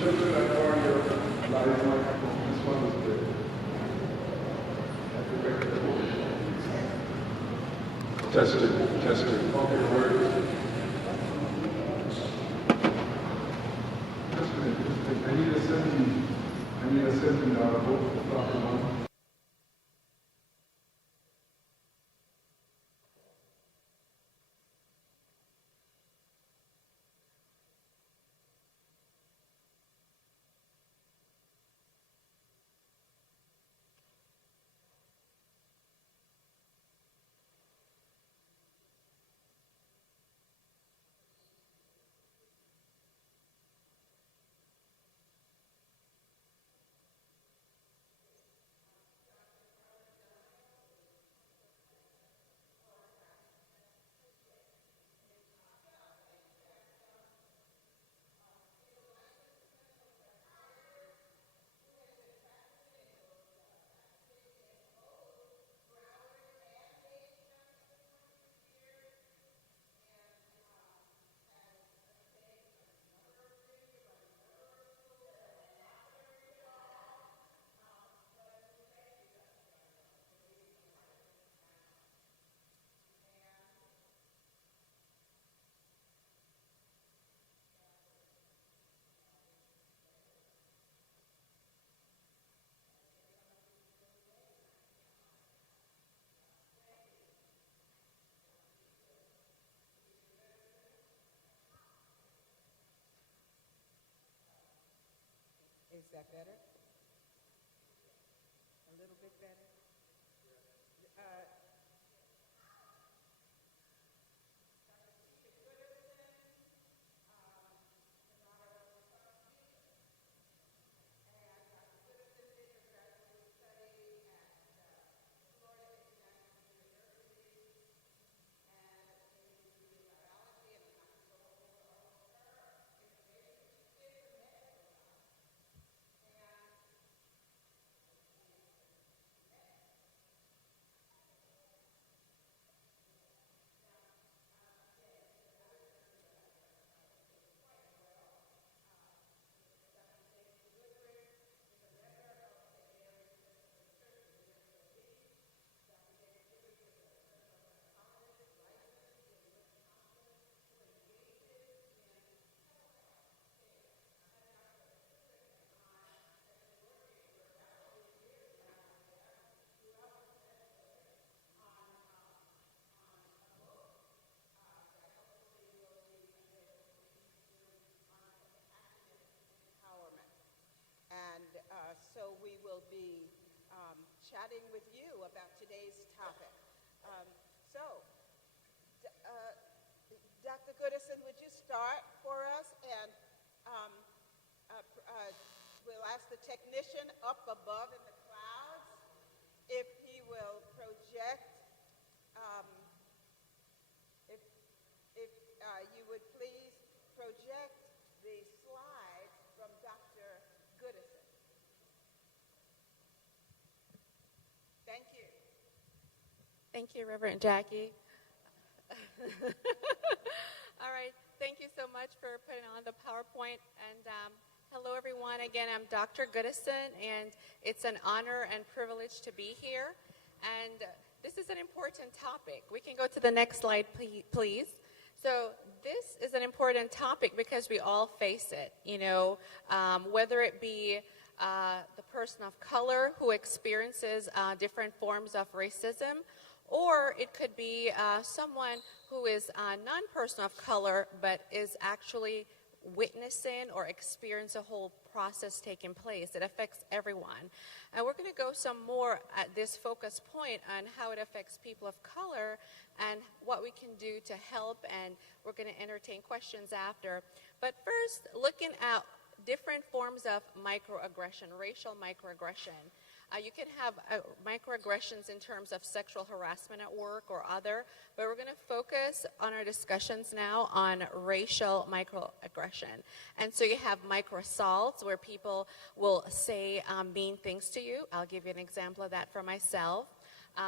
children that are on your live microphone. This one is good. Testing, testing. Okay, word. Just a minute, just a minute. I need a sending vote Dr. One. Is that better? A little bit better? And so we will be chatting with you about today's topic. So, Dr. Goodison, would you start for us? And we'll ask the technician up above in the clouds if he will project, if you would please project the slides from Dr. Goodison. Thank you. Thank you, Reverend Jackie. All right, thank you so much for putting on the PowerPoint. And hello, everyone. Again, I'm Dr. Goodison, and it's an honor and privilege to be here. And this is an important topic. We can go to the next slide, please. So this is an important topic because we all face it, you know, whether it be the person of color who experiences different forms of racism, or it could be someone who is a non-person of color but is actually witnessing or experience a whole process taking place. It affects everyone. And we're going to go some more at this focus point on how it affects people of color and what we can do to help, and we're going to entertain questions after. But first, looking at different forms of microaggression, racial microaggression. You can have microaggressions in terms of sexual harassment at work or other, but we're going to focus on our discussions now on racial microaggression. And so you have microassaults where people will say mean things to you. I'll give you an example of that for myself.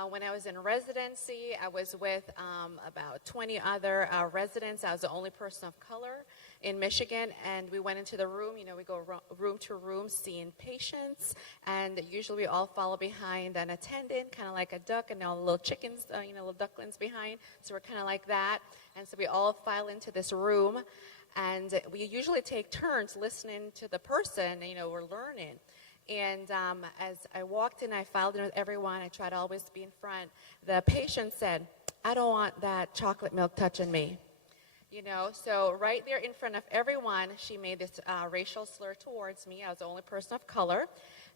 When I was in residency, I was with about 20 other residents. I was the only person of color in Michigan, and we went into the room. We go room to room seeing patients, and usually we all follow behind an attendant, kind of like a duck, and all the little chickens, little ducklings behind. So we're kind of like that, and so we all file into this room, and we usually take turns listening to the person. We're learning. And as I walked in, I filed in with everyone. I tried to always be in front. The patient said, "I don't want that chocolate milk touching me." So right there in front of everyone, she made this racial slur towards me. I was the only person of color.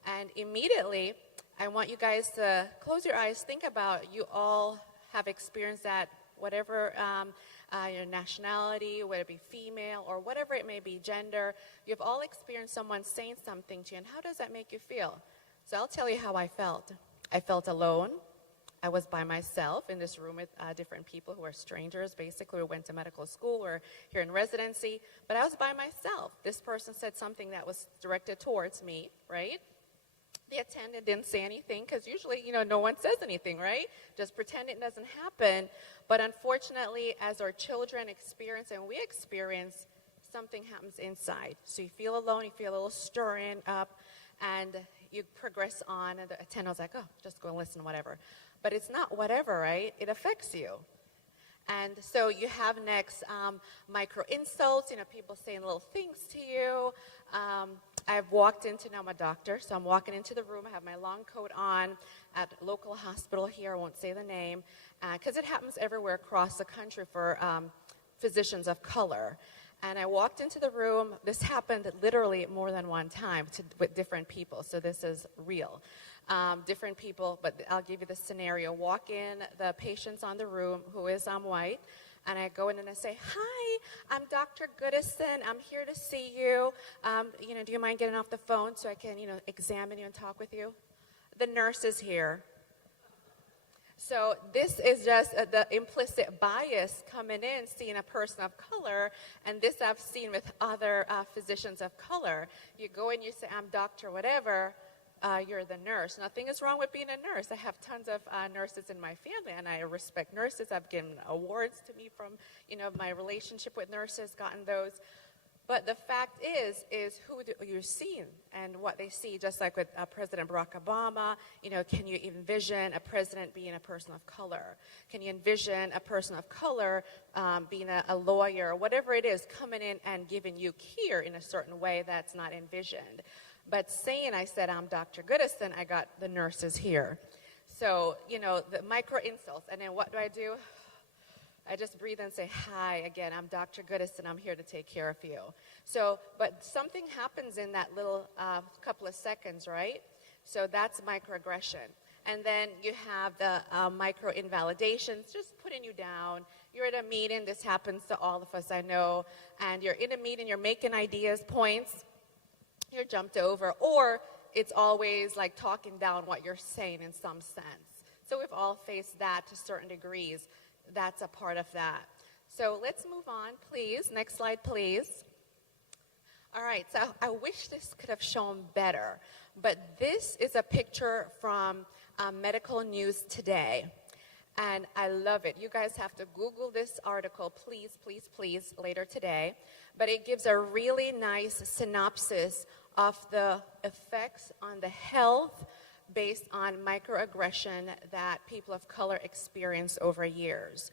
And immediately, I want you guys to close your eyes. Think about, you all have experienced that, whatever your nationality, whether it be female or whatever it may be, gender. You've all experienced someone saying something to you, and how does that make you feel? So I'll tell you how I felt. I felt alone. I was by myself in this room with different people who are strangers. Basically, we went to medical school. We're here in residency. But I was by myself. This person said something that was directed towards me, right? The attendant didn't say anything because usually, no one says anything, right? Just pretend it doesn't happen. But unfortunately, as our children experience and we experience, something happens inside. So you feel alone, you feel a little stirring up, and you progress on. And the attendant's like, "Oh, just go and listen, whatever." But it's not whatever, right? It affects you. And so you have next micro insults, people saying little things to you. I've walked into, now I'm a doctor, so I'm walking into the room. I have my long coat on at a local hospital here. I won't say the name, because it happens everywhere across the country for physicians of color. And I walked into the room. This happened literally more than one time with different people, so this is real. Different people, but I'll give you the scenario. Walk in, the patient's on the room, who is white, and I go in and I say, "Hi, I'm Dr. Goodison. I'm here to see you. Do you mind getting off the phone so I can, examine you and talk with you?" The nurse is here. So this is just the implicit bias coming in, seeing a person of color, and this I've seen with other physicians of color. You go in, you say, "I'm doctor whatever," you're the nurse. Nothing is wrong with being a nurse. I have tons of nurses in my family, and I respect nurses. I've given awards to me from, my relationship with nurses, gotten those. But the fact is who you're seeing and what they see, just like with President Barack Obama. Can you envision a president being a person of color? Can you envision a person of color being a lawyer, whatever it is, coming in and giving you care in a certain way that's not envisioned? But I said, "I'm Dr. Goodison," I got the nurses here. So, the micro insults. And then what do? I just breathe and say, "Hi, again, I'm Dr. Goodison. I'm here to take care of you." So, but something happens in that little couple of seconds, right? So that's microaggression. And then you have the micro invalidations, just putting you down. You're at a meeting. This happens to all of us, I know. And you're in a meeting. You're making ideas, points. You're jumped over, or it's always like talking down what you're saying in some sense. So we've all faced that to certain degrees. That's a part of that. So let's move on, please. Next slide, please. All right, so I wish this could have shown better, but this is a picture from Medical News Today, and I love it. You guys have to Google this article, please, please, please, later today. But it gives a really nice synopsis of the effects on the health based on microaggression that people of color experience over years.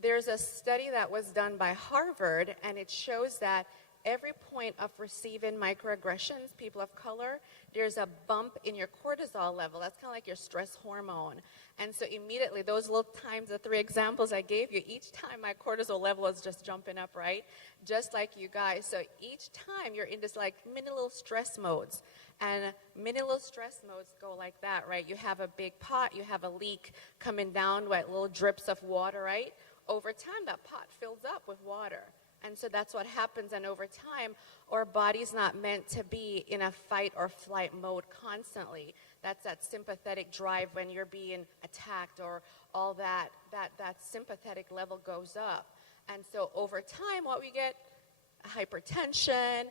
There's a study that was done by Harvard, and it shows that every point of receiving microaggressions, people of color, there's a bump in your cortisol level. That's kind of like your stress hormone. And so immediately, those little times, the 3 examples I gave you, each time my cortisol level was just jumping up, right? Just like you guys. So each time you're in this like mini little stress modes. And mini little stress modes go like that, right? You have a big pot, you have a leak coming down with little drips of water, right? Over time, that pot fills up with water. And so that's what happens. And over time, our body's not meant to be in a fight or flight mode constantly. That's that sympathetic drive when you're being attacked, or all that sympathetic level goes up. And so over time, what we get, hypertension,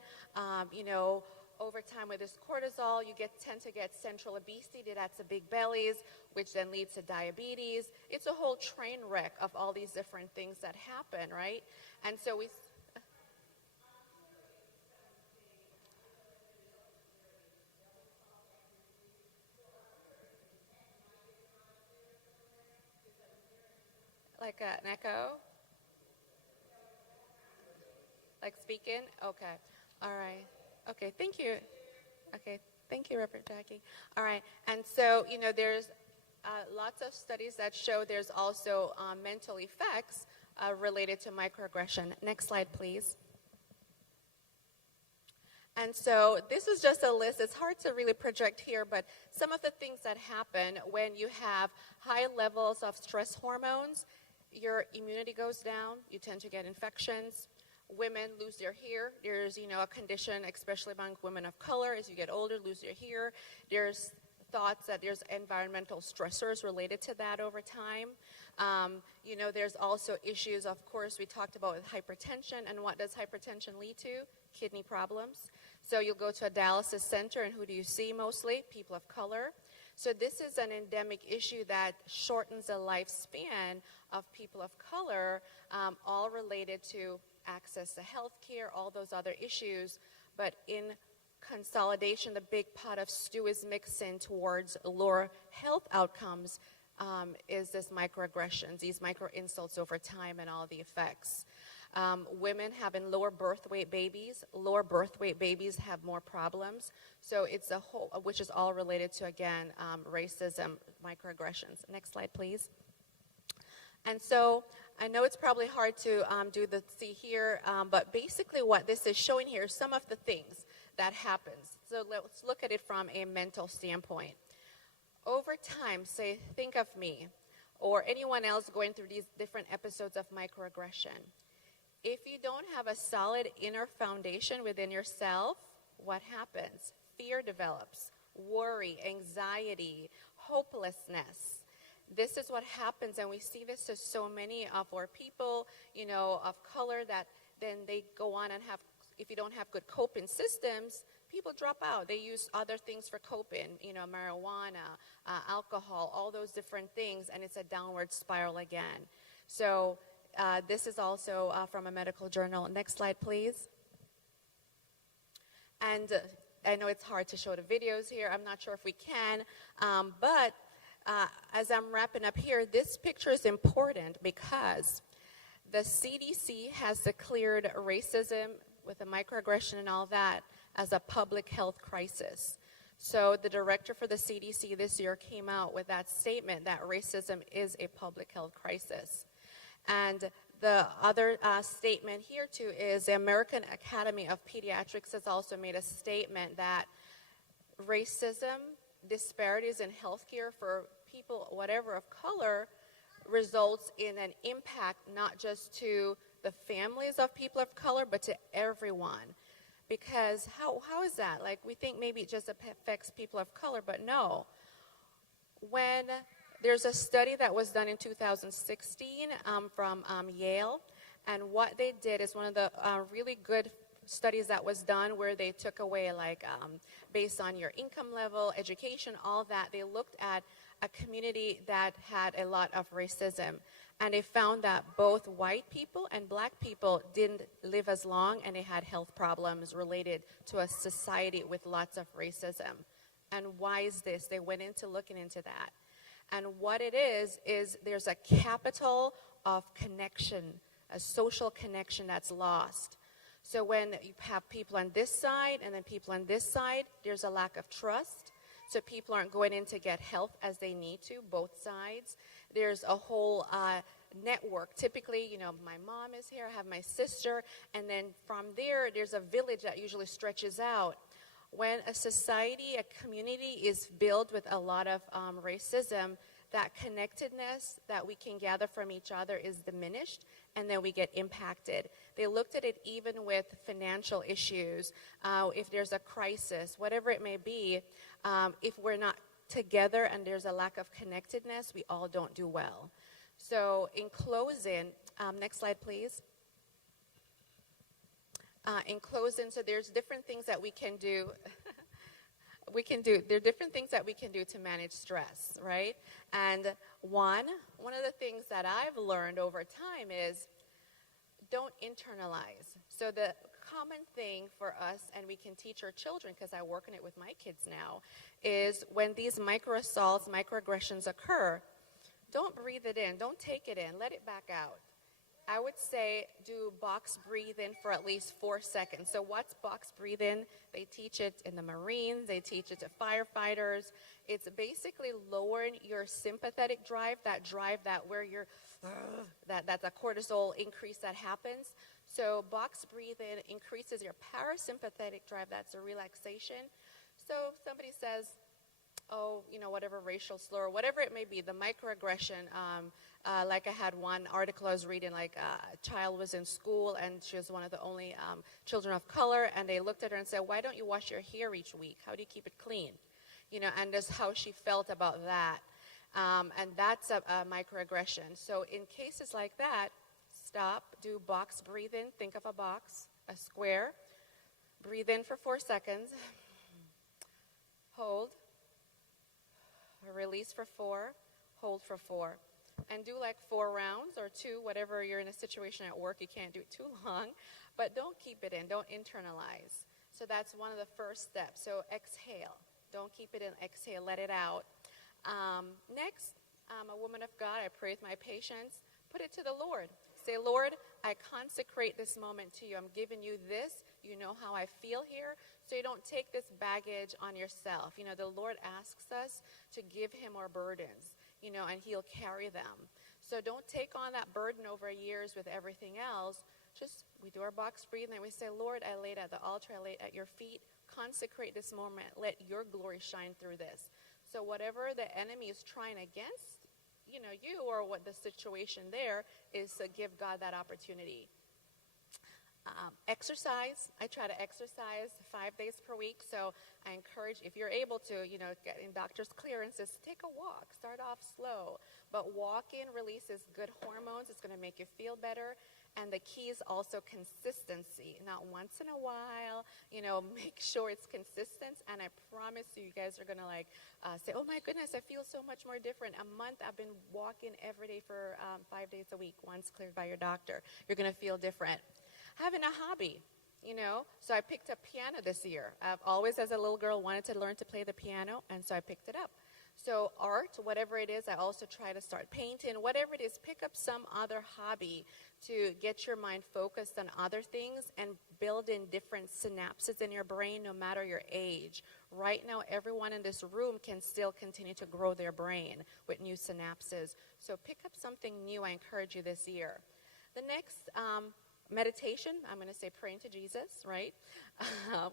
over time with this cortisol, you tend to get central obesity, that's the big bellies, which then leads to diabetes. It's a whole train wreck of all these different things that happen, right? And so like an echo, like speaking? Okay. All right. Okay, thank you. Okay, thank you, Reverend Jackie. All right, and so, there's lots of studies that show there's also mental effects related to microaggression. Next slide, please. And so this is just a list. It's hard to really project here, but some of the things that happen when you have high levels of stress hormones, your immunity goes down, you tend to get infections. Women lose their hair. There's, a condition, especially among women of color, as you get older, lose your hair. There's thoughts that there's environmental stressors related to that over time. There's also issues, of course, we talked about with hypertension, and what does hypertension lead to? Kidney problems. So you'll go to a dialysis center, and who do you see mostly? People of color. So this is an endemic issue that shortens the lifespan of people of color, all related to access to health care, all those other issues. But in consolidation, the big pot of stew is mixing towards lower health outcomes is this microaggressions, these micro insults over time and all the effects. Women having lower birth weight babies have more problems. So it's a whole, which is all related to, again, racism, microaggressions. Next slide, please. And so I know it's probably hard to see here, but basically what this is showing here is some of the things that happens. So let's look at it from a mental standpoint. Over time, say, think of me or anyone else going through these different episodes of microaggression. If you don't have a solid inner foundation within yourself, what happens? Fear develops, worry, anxiety, hopelessness. This is what happens, and we see this to so many of our people, of color, that then they go on and have, if you don't have good coping systems, people drop out. They use other things for coping, marijuana, alcohol, all those different things, and it's a downward spiral again. So this is also from a medical journal. Next slide, please. And I know it's hard to show the videos here. I'm not sure if we can, but as I'm wrapping up here, this picture is important because the CDC has declared racism with the microaggression and all that as a public health crisis. So the director for the CDC this year came out with that statement that racism is a public health crisis. And the other statement here too is the American Academy of Pediatrics has also made a statement that racism, disparities in healthcare for people, whatever of color, results in an impact not just to the families of people of color, but to everyone. Because how is that? Like, we think maybe it just affects people of color, but no. When there's a study that was done in 2016 from Yale, and what they did is one of the really good studies that was done where they took away, like, based on your income level, education, all that. They looked at a community that had a lot of racism, and they found that both white people and black people didn't live as long, and they had health problems related to a society with lots of racism. And why is this? They went into looking into that. And what it is there's a capital of connection, a social connection that's lost. So when you have people on this side and then people on this side, there's a lack of trust. So people aren't going in to get help as they need to, both sides. There's a whole network. Typically, my mom is here, I have my sister, and then from there, there's a village that usually stretches out. When a society, a community is built with a lot of racism, that connectedness that we can gather from each other is diminished, and then we get impacted. They looked at it even with financial issues. If there's a crisis, whatever it may be, if we're not together and there's a lack of connectedness, we all don't do well. So in closing, next slide, please. in closing, so there's different things that we can do. There are different things that we can do to manage stress, right? And one of the things that I've learned over time is don't internalize. So the common thing for us, and we can teach our children, because I work on it with my kids now, is when these microassaults, microaggressions occur, don't breathe it in. Don't take it in. Let it back out. I would say do box breathe in for at least 4 seconds. So what's box breathe in? They teach it in the Marines. They teach it to firefighters. It's basically lowering your sympathetic drive that where you're, that's a cortisol increase that happens. So box breathe in increases your parasympathetic drive. That's a relaxation. So somebody says, oh, whatever racial slur, whatever it may be, the microaggression, like I had one article I was reading, like a child was in school and she was one of the only children of color, and they looked at her and said, why don't you wash your hair each week? How do you keep it clean? And just how she felt about that. And that's a microaggression. So in cases like that, stop, do box breathe in, think of a box, a square, breathe in for 4 seconds, hold, release for 4, hold for 4. And do like 4 rounds or 2, whatever you're in a situation at work, you can't do it too long, but don't keep it in, don't internalize. So that's one of the first steps. So exhale, don't keep it in, exhale, let it out. Next, a woman of God, I pray with my patients, put it to the Lord. Say, Lord, I consecrate this moment to you. I'm giving you this. You know how I feel here. So you don't take this baggage on yourself. The Lord asks us to give him our burdens, and he'll carry them. So don't take on that burden over years with everything else. Just, we do our box breathing and we say, Lord, I lay it at the altar, I lay it at your feet. Consecrate this moment. Let your glory shine through this. So whatever the enemy is trying against, you or what the situation there is, to give God that opportunity. Exercise. I try to exercise 5 days per week. So I encourage, if you're able to, get in doctor's clearances, take a walk. Start off slow. But walking releases good hormones. It's going to make you feel better. And the key is also consistency. Not once in a while, make sure it's consistent. And I promise you, you guys are going to say, oh my goodness, I feel so much more different. A month I've been walking every day for 5 days a week, once cleared by your doctor. You're going to feel different. Having a hobby, So I picked up piano this year. I've always, as a little girl, wanted to learn to play the piano, and so I picked it up. So art, whatever it is, I also try to start painting. Whatever it is, pick up some other hobby to get your mind focused on other things and build in different synapses in your brain, no matter your age. Right now, everyone in this room can still continue to grow their brain with new synapses. So pick up something new, I encourage you, this year. The next, meditation, I'm going to say praying to Jesus, right?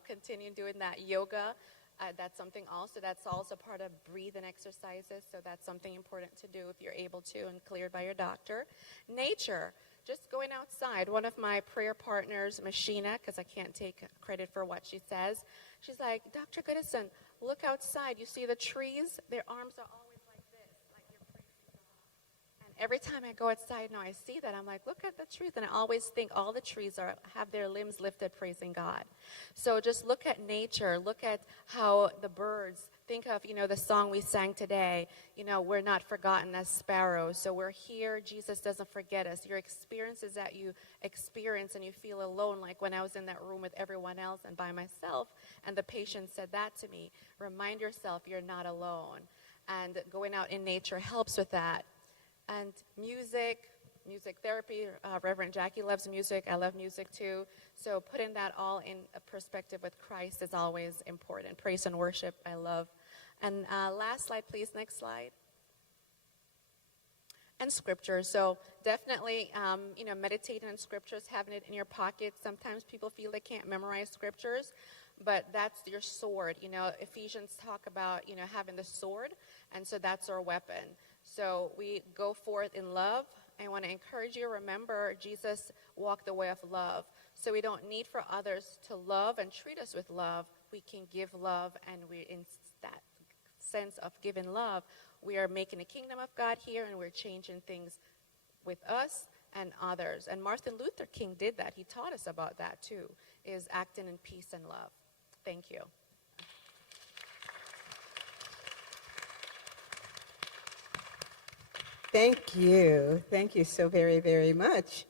Continue doing that. Yoga, that's something also, that's also part of breathing exercises, so that's something important to do if you're able to and cleared by your doctor. Nature, just going outside. One of my prayer partners, Machina, because I can't take credit for what she says, she's like, Dr. Goodison, look outside. You see the trees? Their arms are always like this, like you're praising God. And every time I go outside now, I see that. I'm like, look at the trees. And I always think all the trees have their limbs lifted praising God. So just look at nature. Look at how the birds, think of, the song we sang today, we're not forgotten as sparrows. So we're here. Jesus doesn't forget us. Your experiences that you experience and you feel alone, like when I was in that room with everyone else and by myself, and the patient said that to me, remind yourself you're not alone. And going out in nature helps with that. And music therapy, Reverend Jackie loves music. I love music too. So putting that all in a perspective with Christ is always important. Praise and worship, I love. And last slide, please. Next slide. And scripture. So definitely, meditating on scriptures, having it in your pocket. Sometimes people feel they can't memorize scriptures, but that's your sword. Ephesians talk about, having the sword, and so that's our weapon. So we go forth in love. I want to encourage you, remember, Jesus walked the way of love. So we don't need for others to love and treat us with love. We can give love, and we're in that sense of giving love, we are making a kingdom of God here, and we're changing things with us and others. And Martin Luther King did that. He taught us about that too, is acting in peace and love. Thank you. Thank you. Thank you so very, very much,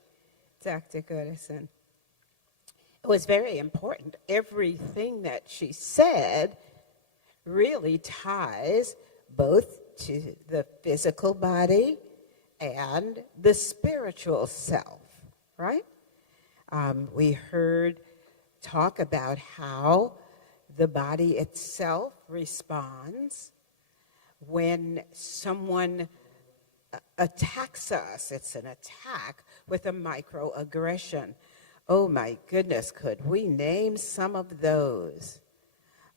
Dr. Goodison. It was very important. Everything that she said really ties both to the physical body and the spiritual self, right? We heard talk about how the body itself responds when someone attacks us. It's an attack with a microaggression. Oh my goodness, could we name some of those?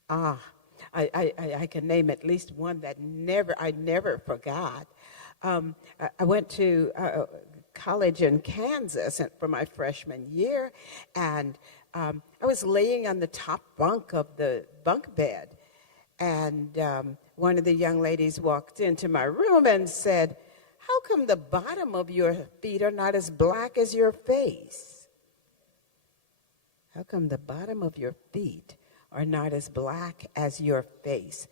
I can name at least one that I never forgot. I went to college in Kansas for my freshman year, and I was laying on the top bunk of the bunk bed, and one of the young ladies walked into my room and said, "How come the bottom of your feet are not as black as your face? How come the bottom of your feet are not as black as your face?"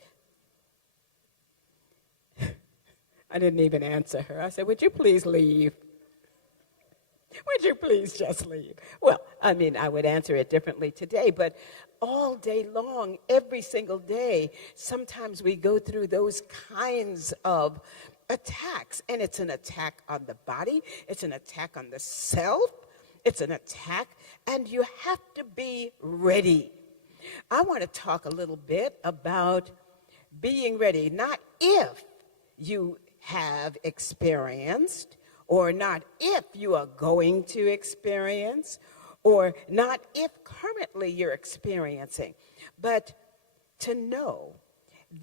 I didn't even answer her. I said, "Would you please leave? Would you please just leave?" Well, I mean, I would answer it differently today, but all day long, every single day, sometimes we go through those kinds of attacks, and it's an attack on the body, it's an attack on the self, it's an attack, and you have to be ready. I want to talk a little bit about being ready, not if you have experienced, or not if you are going to experience, or not if currently you're experiencing, but to know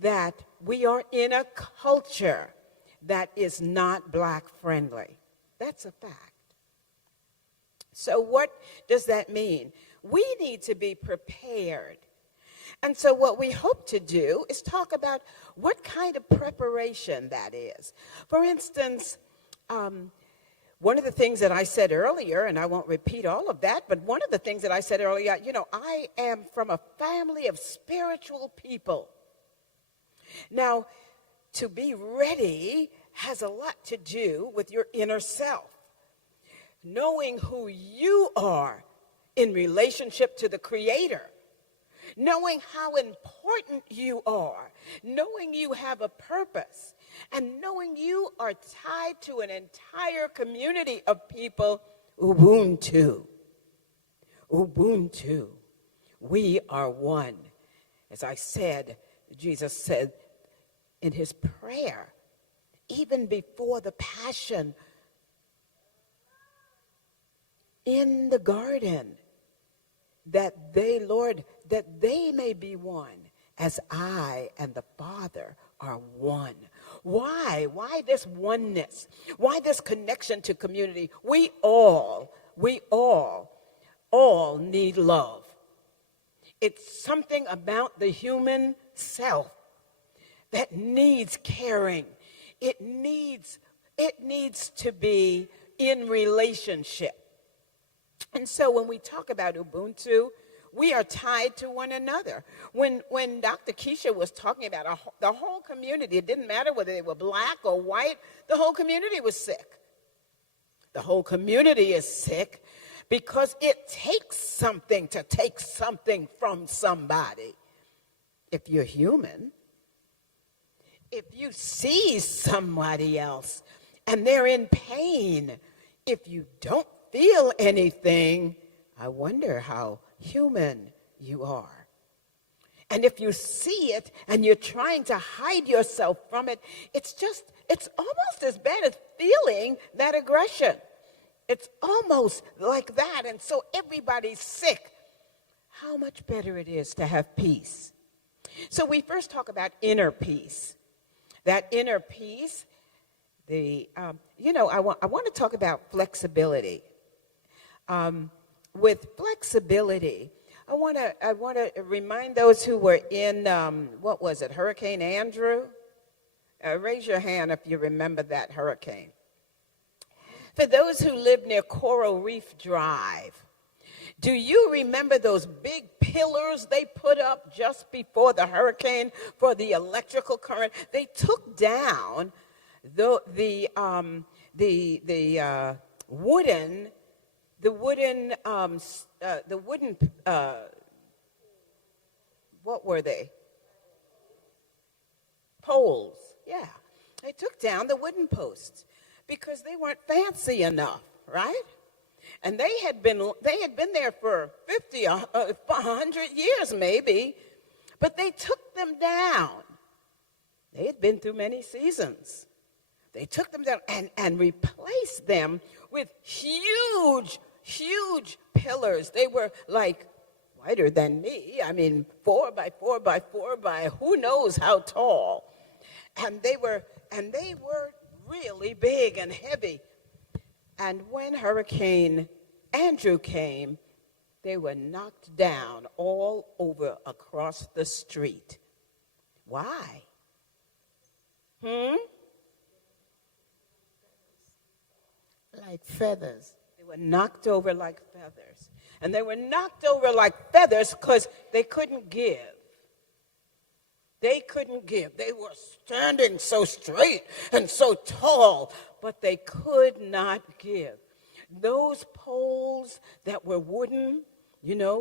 that we are in a culture that is not Black friendly. That's a fact. So what does that mean? We need to be prepared. And so what we hope to do is talk about what kind of preparation that is. For instance, one of the things that I said earlier, and I won't repeat all of that, but one of the things that I said earlier, I am from a family of spiritual people. Now, to be ready has a lot to do with your inner self. Knowing who you are in relationship to the Creator. Knowing how important you are. Knowing you have a purpose. And knowing you are tied to an entire community of people. Ubuntu. Ubuntu. We are one. As I said, Jesus said in his prayer, even before the passion in the garden, that they, Lord, that they may be one as I and the Father are one. Why? Why this oneness? Why this connection to community? We all need love. It's something about the human self that needs caring. It needs to be in relationship. And so when we talk about Ubuntu, we are tied to one another. When Dr. Keisha was talking about the whole community, it didn't matter whether they were Black or white, the whole community was sick. The whole community is sick because it takes something to take something from somebody. If you're human, if you see somebody else and they're in pain, if you don't feel anything, I wonder how human you are. And if you see it and you're trying to hide yourself from it, it's almost as bad as feeling that aggression. It's almost like that. And so everybody's sick. How much better it is to have peace. So we first talk about inner peace. That inner peace, I want to talk about flexibility. With flexibility, I want to remind those who were in, Hurricane Andrew? Raise your hand if you remember that hurricane. For those who live near Coral Reef Drive, do you remember those big pillars they put up just before the hurricane for the electrical current? They took down the wooden what were they? Poles. Yeah, they took down the wooden posts because they weren't fancy enough, right? And they had been there for 50, 100 years maybe, but they took them down. They had been through many seasons. They took them down and replaced them with huge, huge pillars. They were like wider than me. I mean, 4 by 4 by 4 by who knows how tall. And they were really big and heavy. And when Hurricane Andrew came, they were knocked down all over across the street. Why? Like feathers. They were knocked over like feathers. And they were knocked over like feathers because they couldn't give. They couldn't give. They were standing so straight and so tall, but they could not give. Those poles that were wooden, you know,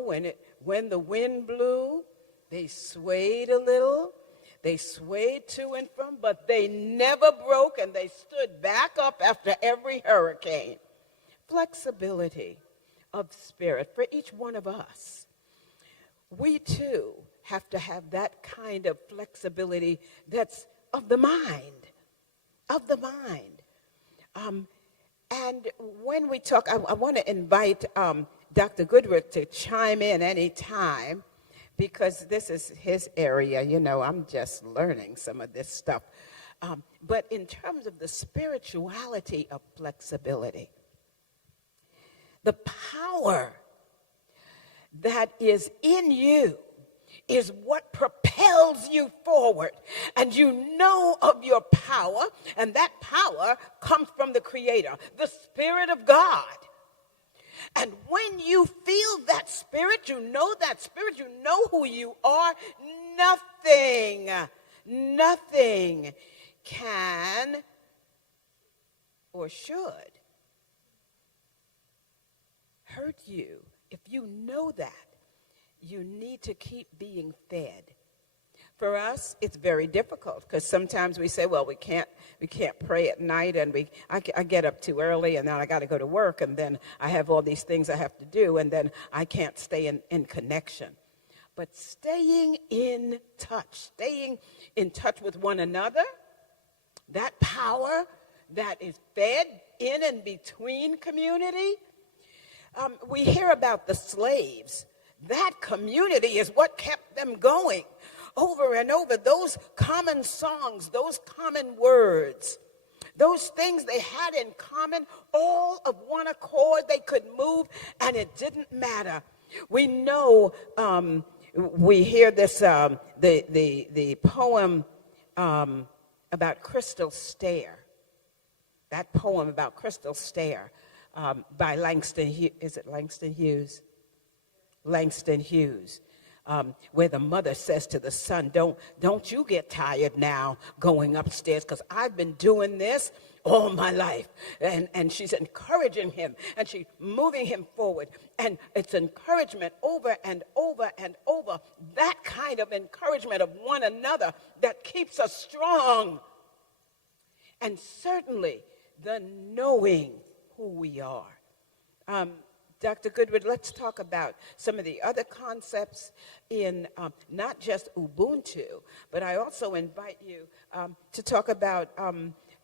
when the wind blew, they swayed a little. They swayed to and from, but they never broke, and they stood back up after every hurricane. Flexibility of spirit for each one of us. We, too, have to have that kind of flexibility that's of the mind, and when we talk, I want to invite Dr. Goodrich to chime in any time, because this is his area. You know, I'm just learning some of this stuff. But in terms of the spirituality of flexibility, the power that is in you is what propels you forward. And you know of your power, and that power comes from the Creator, the Spirit of God. And when you feel that Spirit, you know who you are, nothing can or should hurt you. If you know that, you need to keep being fed. For us, it's very difficult because sometimes we say, well, we can't pray at night, and I get up too early, and then I got to go to work, and then I have all these things I have to do, and then I can't stay in connection. But staying in touch with one another, that power that is fed in and between community. We hear about the slaves. That community is what kept them going over and over. Those common songs, those common words, those things they had in common, all of one accord. They could move, and it didn't matter. We know, we hear this, the poem about Crystal Stair. That poem about Crystal Stair by Langston Hughes. Is it Langston Hughes? Langston Hughes, where the mother says to the son, don't you get tired now going upstairs, because I've been doing this all my life. And she's encouraging him, and she's moving him forward. And it's encouragement over and over and over, that kind of encouragement of one another that keeps us strong. And certainly the knowing who we are. Dr. Goodwood, let's talk about some of the other concepts in not just Ubuntu, but I also invite you to talk about,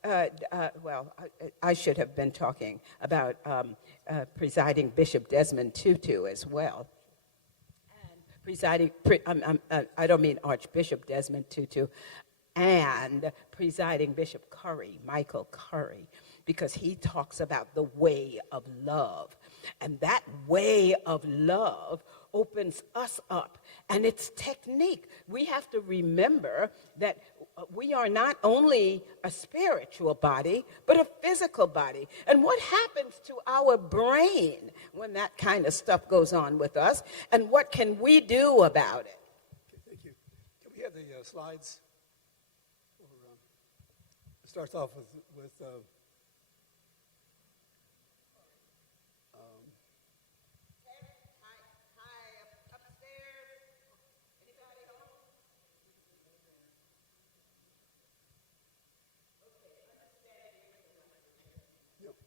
I should have been talking about presiding Bishop Desmond Tutu as well. And I don't mean Archbishop Desmond Tutu, and presiding Bishop Curry, Michael Curry, because he talks about the way of love. And that way of love opens us up. And it's technique. We have to remember that we are not only a spiritual body, but a physical body. And what happens to our brain when that kind of stuff goes on with us? And what can we do about it? Okay, thank you. Can we have the slides? It starts off with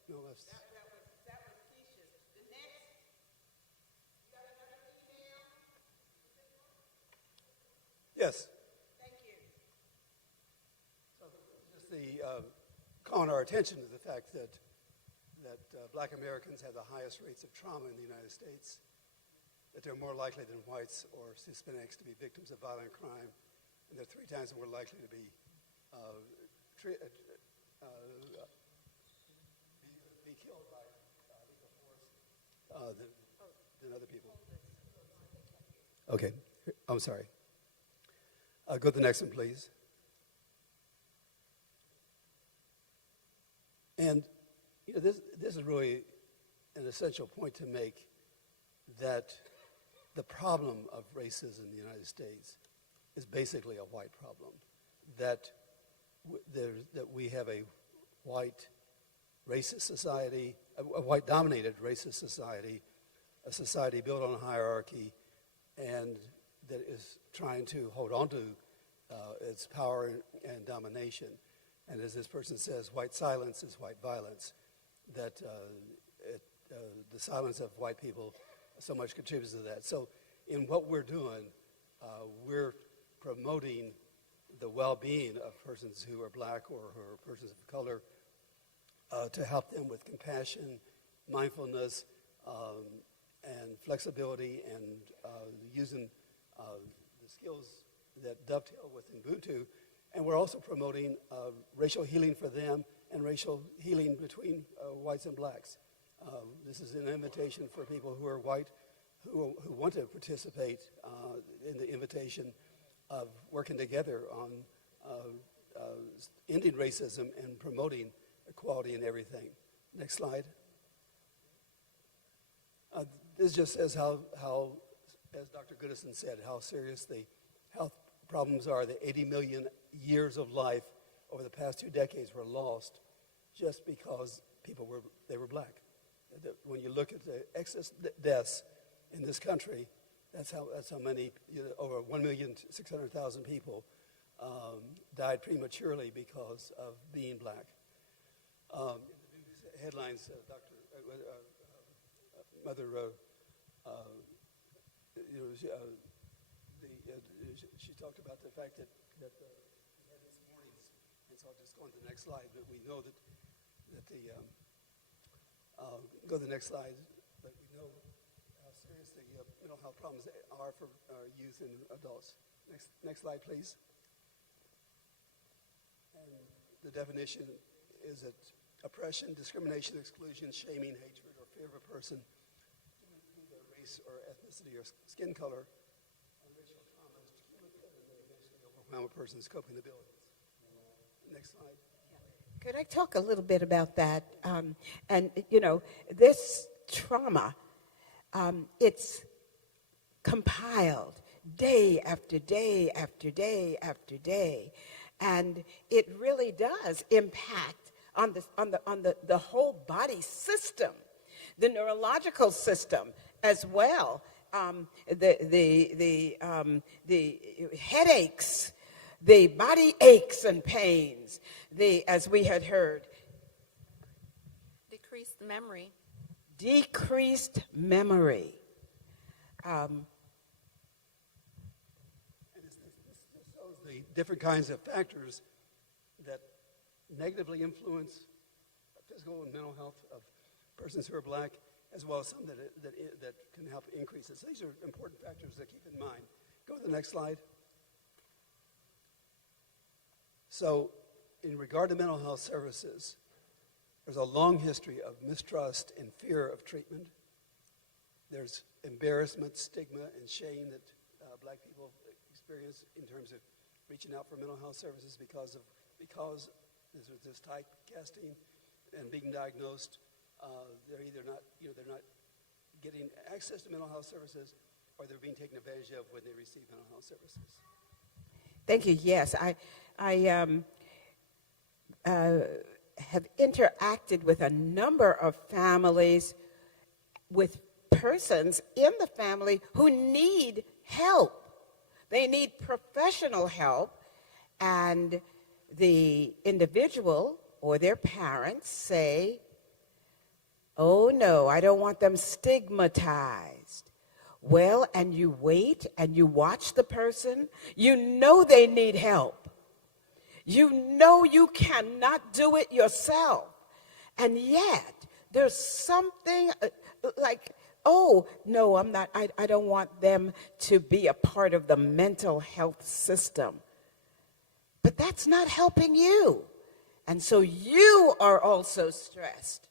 no, that's That was Keisha's. The next, you got another email? yes. Thank you. So just calling our attention to the fact that Black Americans have the highest rates of trauma in the United States, that they're more likely than whites or Hispanics to be victims of violent crime, and they're 3 times more likely to be killed by lethal force than other people. Okay, I'm sorry. Go to the next one, please. And this is really an essential point to make, that the problem of racism in the United States is basically a white problem. That we have a white racist society, a white-dominated racist society, a society built on hierarchy, and that is trying to hold on to its power and domination. And as this person says, white silence is white violence. That the silence of white people so much contributes to that. So in what we're doing, we're promoting the well-being of persons who are black or who are persons of color, to help them with compassion, mindfulness, and flexibility, and using the skills that dovetail with Ubuntu. And we're also promoting racial healing for them and racial healing between whites and blacks. This is an invitation for people who are white, who want to participate in the invitation of working together on ending racism and promoting equality in everything. Next slide. This just says how, as Dr. Goodison said, how serious the health problems are. The 80 million years of life over the past 2 decades were lost just because they were black. When you look at the excess deaths in this country, that's how many, over 1,600,000 people died prematurely because of being black. In the news headlines, she talked about the fact that we had these mornings, and so I'll just go on to the next slide. But we know that go to the next slide. But we know how serious the mental health problems are for youth and adults. Next slide, please. And the definition is that oppression, discrimination, exclusion, shaming, hatred, or fear of a person due to their race or ethnicity or skin color, and racial trauma is cumulative and may eventually overwhelm a person's coping abilities. Next slide. Could I talk a little bit about that? And, this trauma, it's compiled day after day after day after day. And it really does impact on the whole body system, the neurological system as well, the headaches, the body aches and pains, as we had heard. Decreased memory. Decreased memory. And this shows the different kinds of factors that negatively influence physical and mental health of persons who are black, as well as some that can help increase it. So these are important factors to keep in mind. Go to the next slide. So in regard to mental health services, there's a long history of mistrust and fear of treatment, There's embarrassment, stigma, and shame that black people experience in terms of reaching out for mental health services because there's this typecasting and being diagnosed. They're either not, they're not getting access to mental health services, or they're being taken advantage of when they receive mental health services. Thank you. Yes, I have interacted with a number of families, with persons in the family who need help. They need professional help, and the individual or their parents say, "Oh no, I don't want them stigmatized." Well, and you wait and you watch the person. You know they need help. You know you cannot do it yourself. And yet, there's something like, oh, no, I'm not, I don't want them to be a part of the mental health system. But that's not helping you. And so you are also stressed.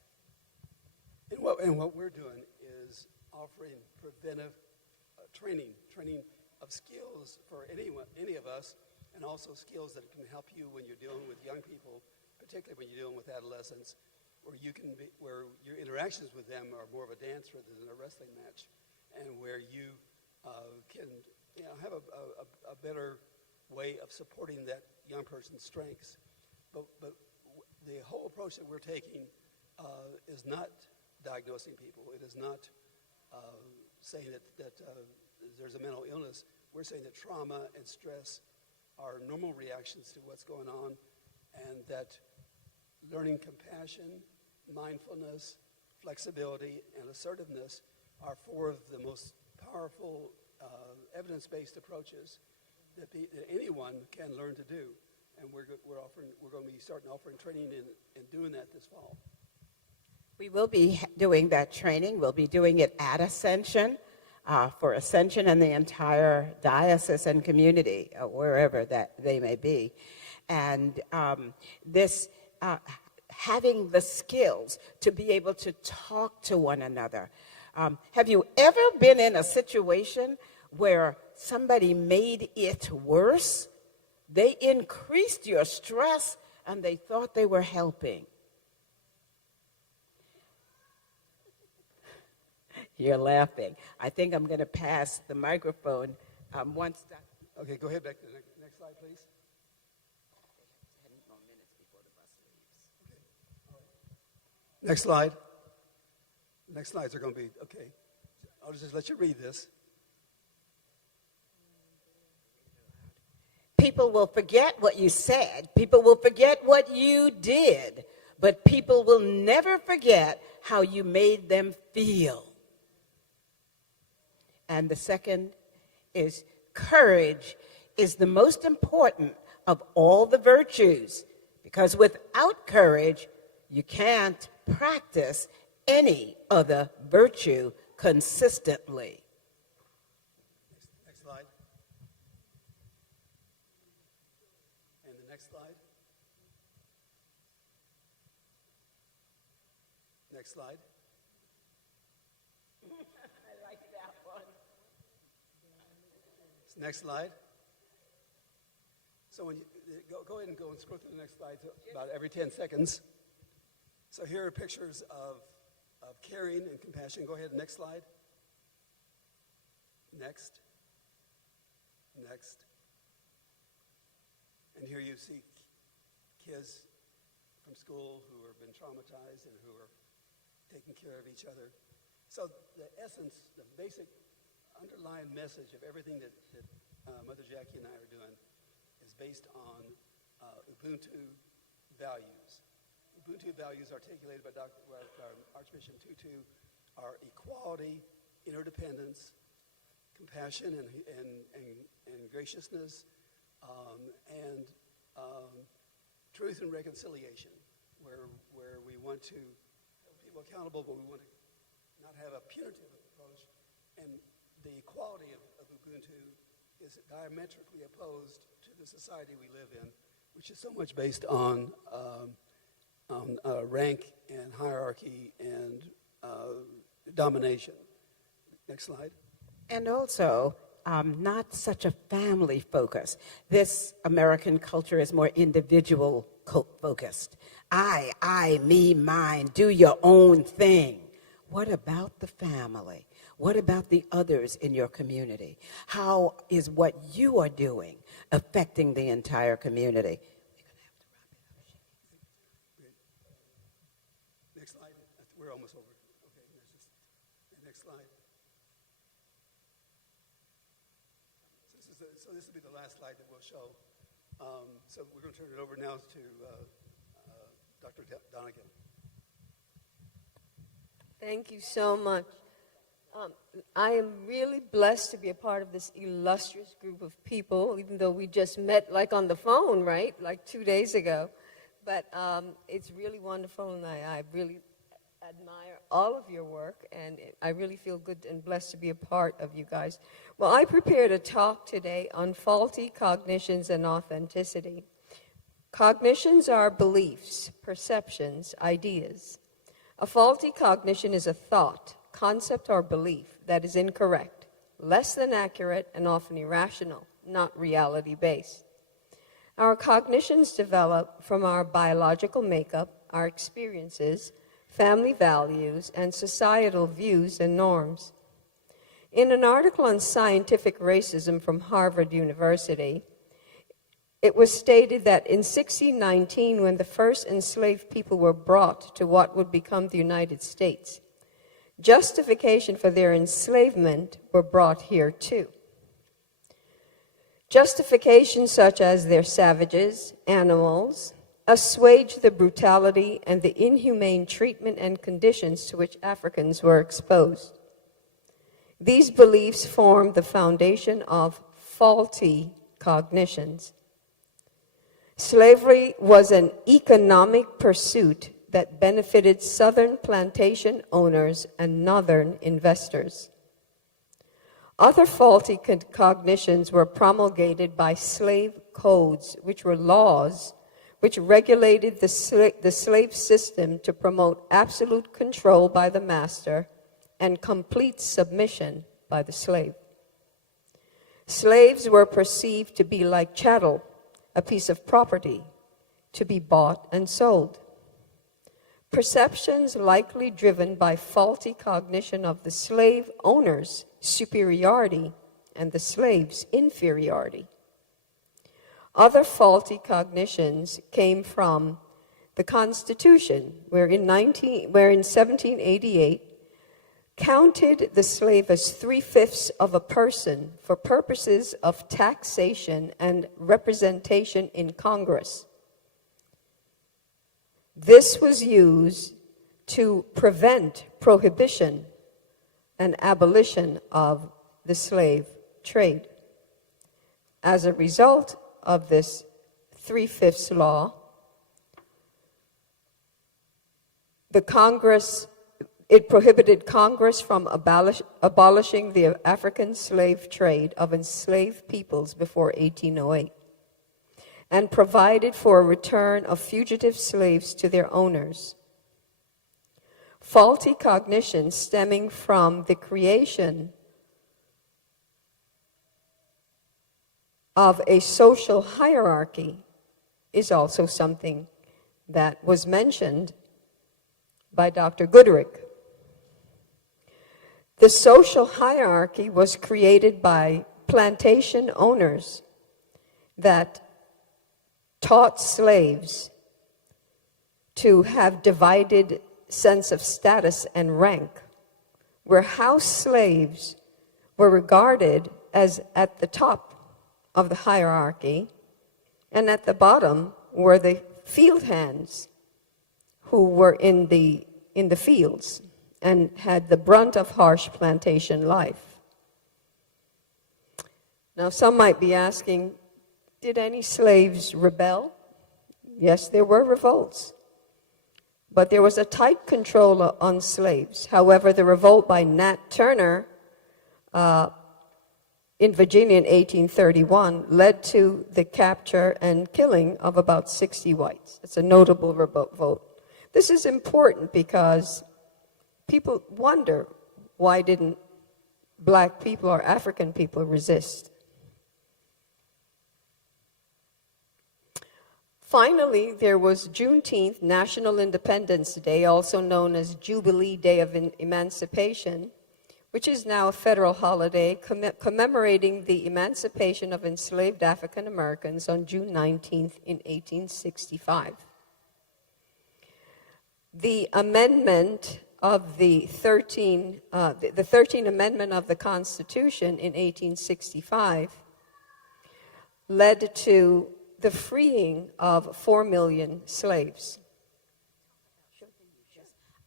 And what we're doing is offering preventive training of skills for any of us, and also skills that can help you when you're dealing with young people, particularly when you're dealing with adolescents, where your interactions with them are more of a dance rather than a wrestling match, and where you can have a better way of supporting that young person's strengths. But the whole approach that we're taking is not diagnosing people. It is not saying that there's a mental illness. We're saying that trauma and stress are normal reactions to what's going on, and that learning compassion, mindfulness, flexibility, and assertiveness are four of the most powerful evidence-based approaches that anyone can learn to do. And we're going to be starting offering training and doing that this fall. We will be doing that training. We'll be doing it at Ascension, for Ascension and the entire diocese and community, wherever that they may be. And having the skills to be able to talk to one another. Have you ever been in a situation where somebody made it worse? They increased your stress and they thought they were helping. You're laughing. I think I'm going to pass the microphone once. Okay, go ahead back to the next slide, please. 10 more minutes before the bus leaves. Okay. All right. Next slide. Next slides are going to be, okay. I'll just let you read this. People will forget what you said. People will forget what you did. But people will never forget how you made them feel. And the second is courage is the most important of all the virtues, because without courage, you can't practice any other virtue consistently. Next slide. And the next slide. Next slide. I like that one. Next slide. So when you go ahead and scroll through the next slide about every 10 seconds. So here are pictures of caring and compassion. Go ahead, next slide. Next. Next. And here you see kids from school who have been traumatized and who are taking care of each other. So the essence, the basic underlying message of everything that Mother Jackie and I are doing is based on Ubuntu values. Ubuntu values articulated by Archbishop Tutu are equality, interdependence, compassion and graciousness, and truth and reconciliation, where we want to hold people accountable, but we want to not have a punitive approach. And the equality of Ubuntu is diametrically opposed to the society we live in, which is so much based on rank and hierarchy and domination. Next slide. And also, not such a family focus. This American culture is more individual focused. I, me, mine, do your own thing. What about the family? What about the others in your community? How is what you are doing affecting the entire community? Next slide. We're almost over. Okay, next slide. So this will be the last slide that we'll show. So we're going to turn it over now to Dr. Donegan. Thank you so much. I am really blessed to be a part of this illustrious group of people, even though we just met like on the phone, right, like 2 days ago. But it's really wonderful, and I really admire all of your work, and I really feel good and blessed to be a part of you guys. Well, I prepared a talk today on faulty cognitions and authenticity. Cognitions are beliefs, perceptions, ideas. A faulty cognition is a thought, concept, or belief that is incorrect, less than accurate, and often irrational, not reality-based. Our cognitions develop from our biological makeup, our experiences, family values, and societal views and norms. In an article on scientific racism from Harvard University, it was stated that in 1619, when the first enslaved people were brought to what would become the United States, justification for their enslavement were brought here too. Justifications such as they're savages, animals, assuage the brutality and the inhumane treatment and conditions to which Africans were exposed. These beliefs form the foundation of faulty cognitions. Slavery was an economic pursuit that benefited Southern plantation owners and Northern investors. Other faulty cognitions were promulgated by slave codes, which were laws which regulated the slave system to promote absolute control by the master and complete submission by the slave. Slaves were perceived to be like chattel, a piece of property, to be bought and sold. Perceptions likely driven by faulty cognition of the slave owner's superiority and the slave's inferiority. Other faulty cognitions came from the Constitution, where in 1788 counted the slave as 3/5 of a person for purposes of taxation and representation in Congress. This was used to prevent prohibition and abolition of the slave trade. As a result of this 3/5 law, it prohibited Congress from abolishing the African slave trade of enslaved peoples before 1808, and provided for a return of fugitive slaves to their owners. Faulty cognition stemming from the creation of a social hierarchy is also something that was mentioned by Dr. Goodrick. The social hierarchy was created by plantation owners that taught slaves to have divided sense of status and rank, where house slaves were regarded as at the top of the hierarchy, and at the bottom were the field hands who were in the fields and had the brunt of harsh plantation life. Now, some might be asking, did any slaves rebel? Yes, there were revolts. But there was a tight control on slaves. However, the revolt by Nat Turner in Virginia in 1831 led to the capture and killing of about 60 whites. It's a notable revolt. This is important because people wonder, why didn't black people or African people resist. Finally, there was Juneteenth, National Independence Day, also known as Jubilee Day of Emancipation, which is now a federal holiday commemorating the emancipation of enslaved African Americans on June 19th in 1865. The amendment of the 13th Amendment of the Constitution in 1865 led to the freeing of 4 million slaves.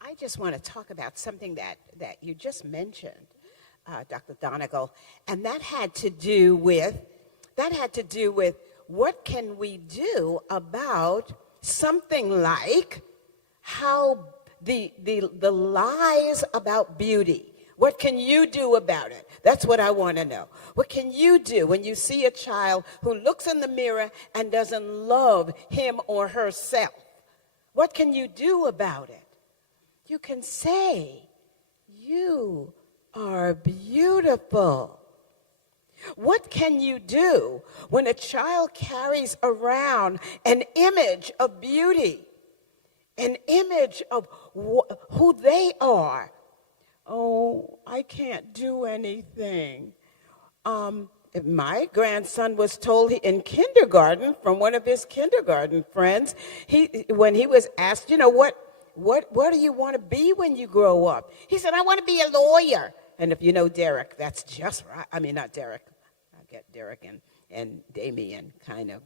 I just want to talk about something that you just mentioned, Dr. Donegal, and that had to do with what can we do about something like how the lies about beauty. What can you do about it? That's what I want to know. What can you do when you see a child who looks in the mirror and doesn't love him or herself? What can you do about it? You can say, you are beautiful. What can you do when a child carries around an image of beauty, an image of who they are? Oh, I can't do anything. My grandson was told in kindergarten from one of his kindergarten friends, when he was asked, what do you want to be when you grow up? He said, I want to be a lawyer. And if you know Derek, that's just right. I mean, not Derek. I get Derek and Damien kind of,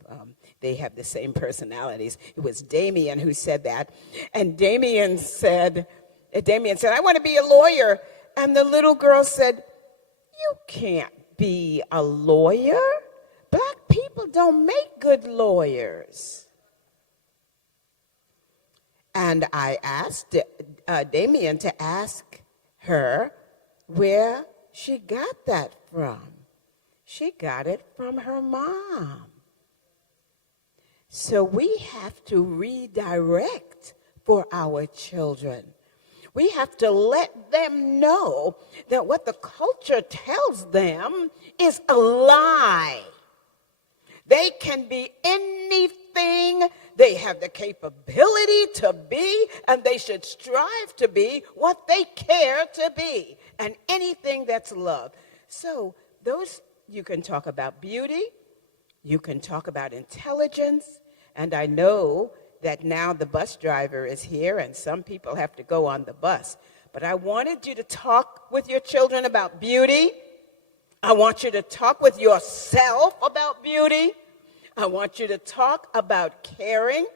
they have the same personalities. It was Damien who said that. And Damien said, I want to be a lawyer. And the little girl said, you can't be a lawyer. Black people don't make good lawyers. And I asked Damien to ask her where she got that from. She got it from her mom. So we have to redirect for our children. We have to let them know that what the culture tells them is a lie. They can be anything they have the capability to be, and they should strive to be what they care to be, and anything that's love. So you can talk about beauty, you can talk about intelligence, and I know that now the bus driver is here and some people have to go on the bus. But I wanted you to talk with your children about beauty. I want you to talk with yourself about beauty. I want you to talk about caring.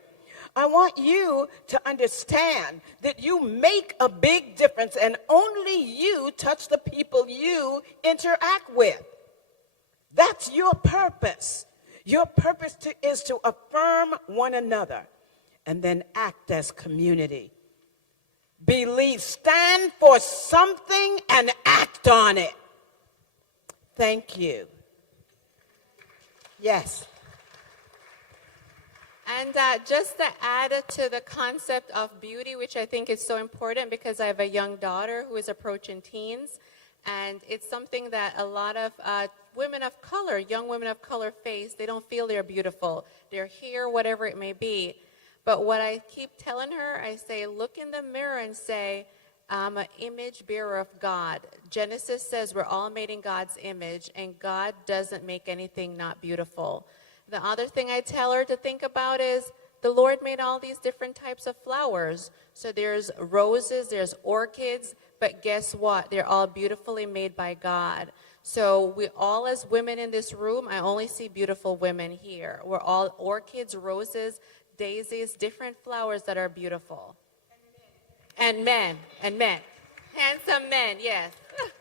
I want you to understand that you make a big difference and only you touch the people you interact with. That's your purpose. Your purpose is to affirm one another and then act as community. Believe, stand for something and act on it. Thank you. Yes. And just to add to the concept of beauty, which I think is so important because I have a young daughter who is approaching teens, and it's something that a lot of women of color, young women of color face. They don't feel they're beautiful. They're here, whatever it may be. But what I keep telling her, I say, look in the mirror and say, I'm an image bearer of God. Genesis says we're all made in God's image, and God doesn't make anything not beautiful. The other thing I tell her to think about is the Lord made all these different types of flowers. So there's roses, there's orchids, but guess what? They're all beautifully made by God. So we all, as women in this room, I only see beautiful women here. We're all orchids, roses, daisies, different flowers that are beautiful. And men. Handsome men, yes. And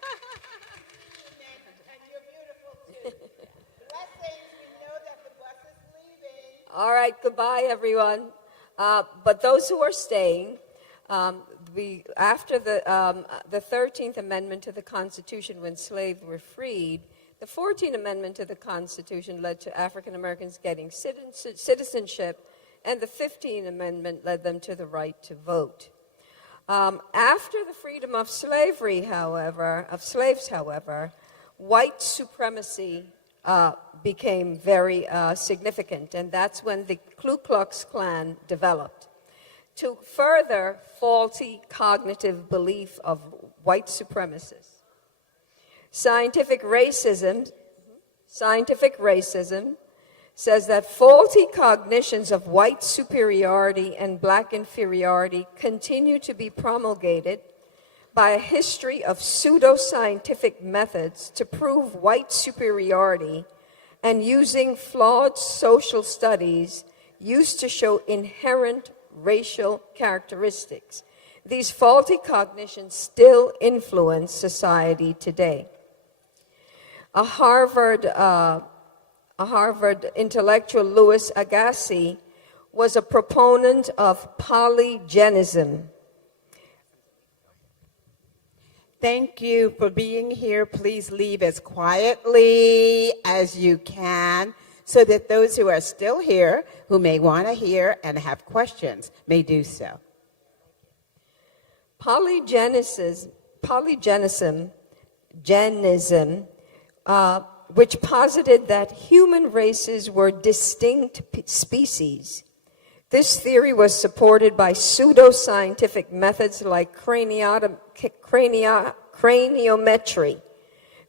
you're beautiful too. Blessings, we know that the bus is leaving. All right, goodbye, everyone. But those who are staying, after the 13th Amendment to the Constitution, when slaves were freed, the 14th Amendment to the Constitution led to African Americans getting citizenship, and the 15th Amendment led them to the right to vote. After the freedom of slavery, however, of slaves, however, white supremacy became very significant, and that's when the Ku Klux Klan developed. To further faulty cognitive belief of white supremacists, scientific racism says that faulty cognitions of white superiority and black inferiority continue to be promulgated by a history of pseudoscientific methods to prove white superiority and using flawed social studies used to show inherent racial characteristics. These faulty cognitions still influence society today. A Harvard intellectual, Louis Agassiz, was a proponent of polygenism. Thank you for being here. Please leave as quietly as you can so that those who are still here, who may want to hear and have questions, may do so. Polygenism, which posited that human races were distinct species. This theory was supported by pseudoscientific methods like craniometry,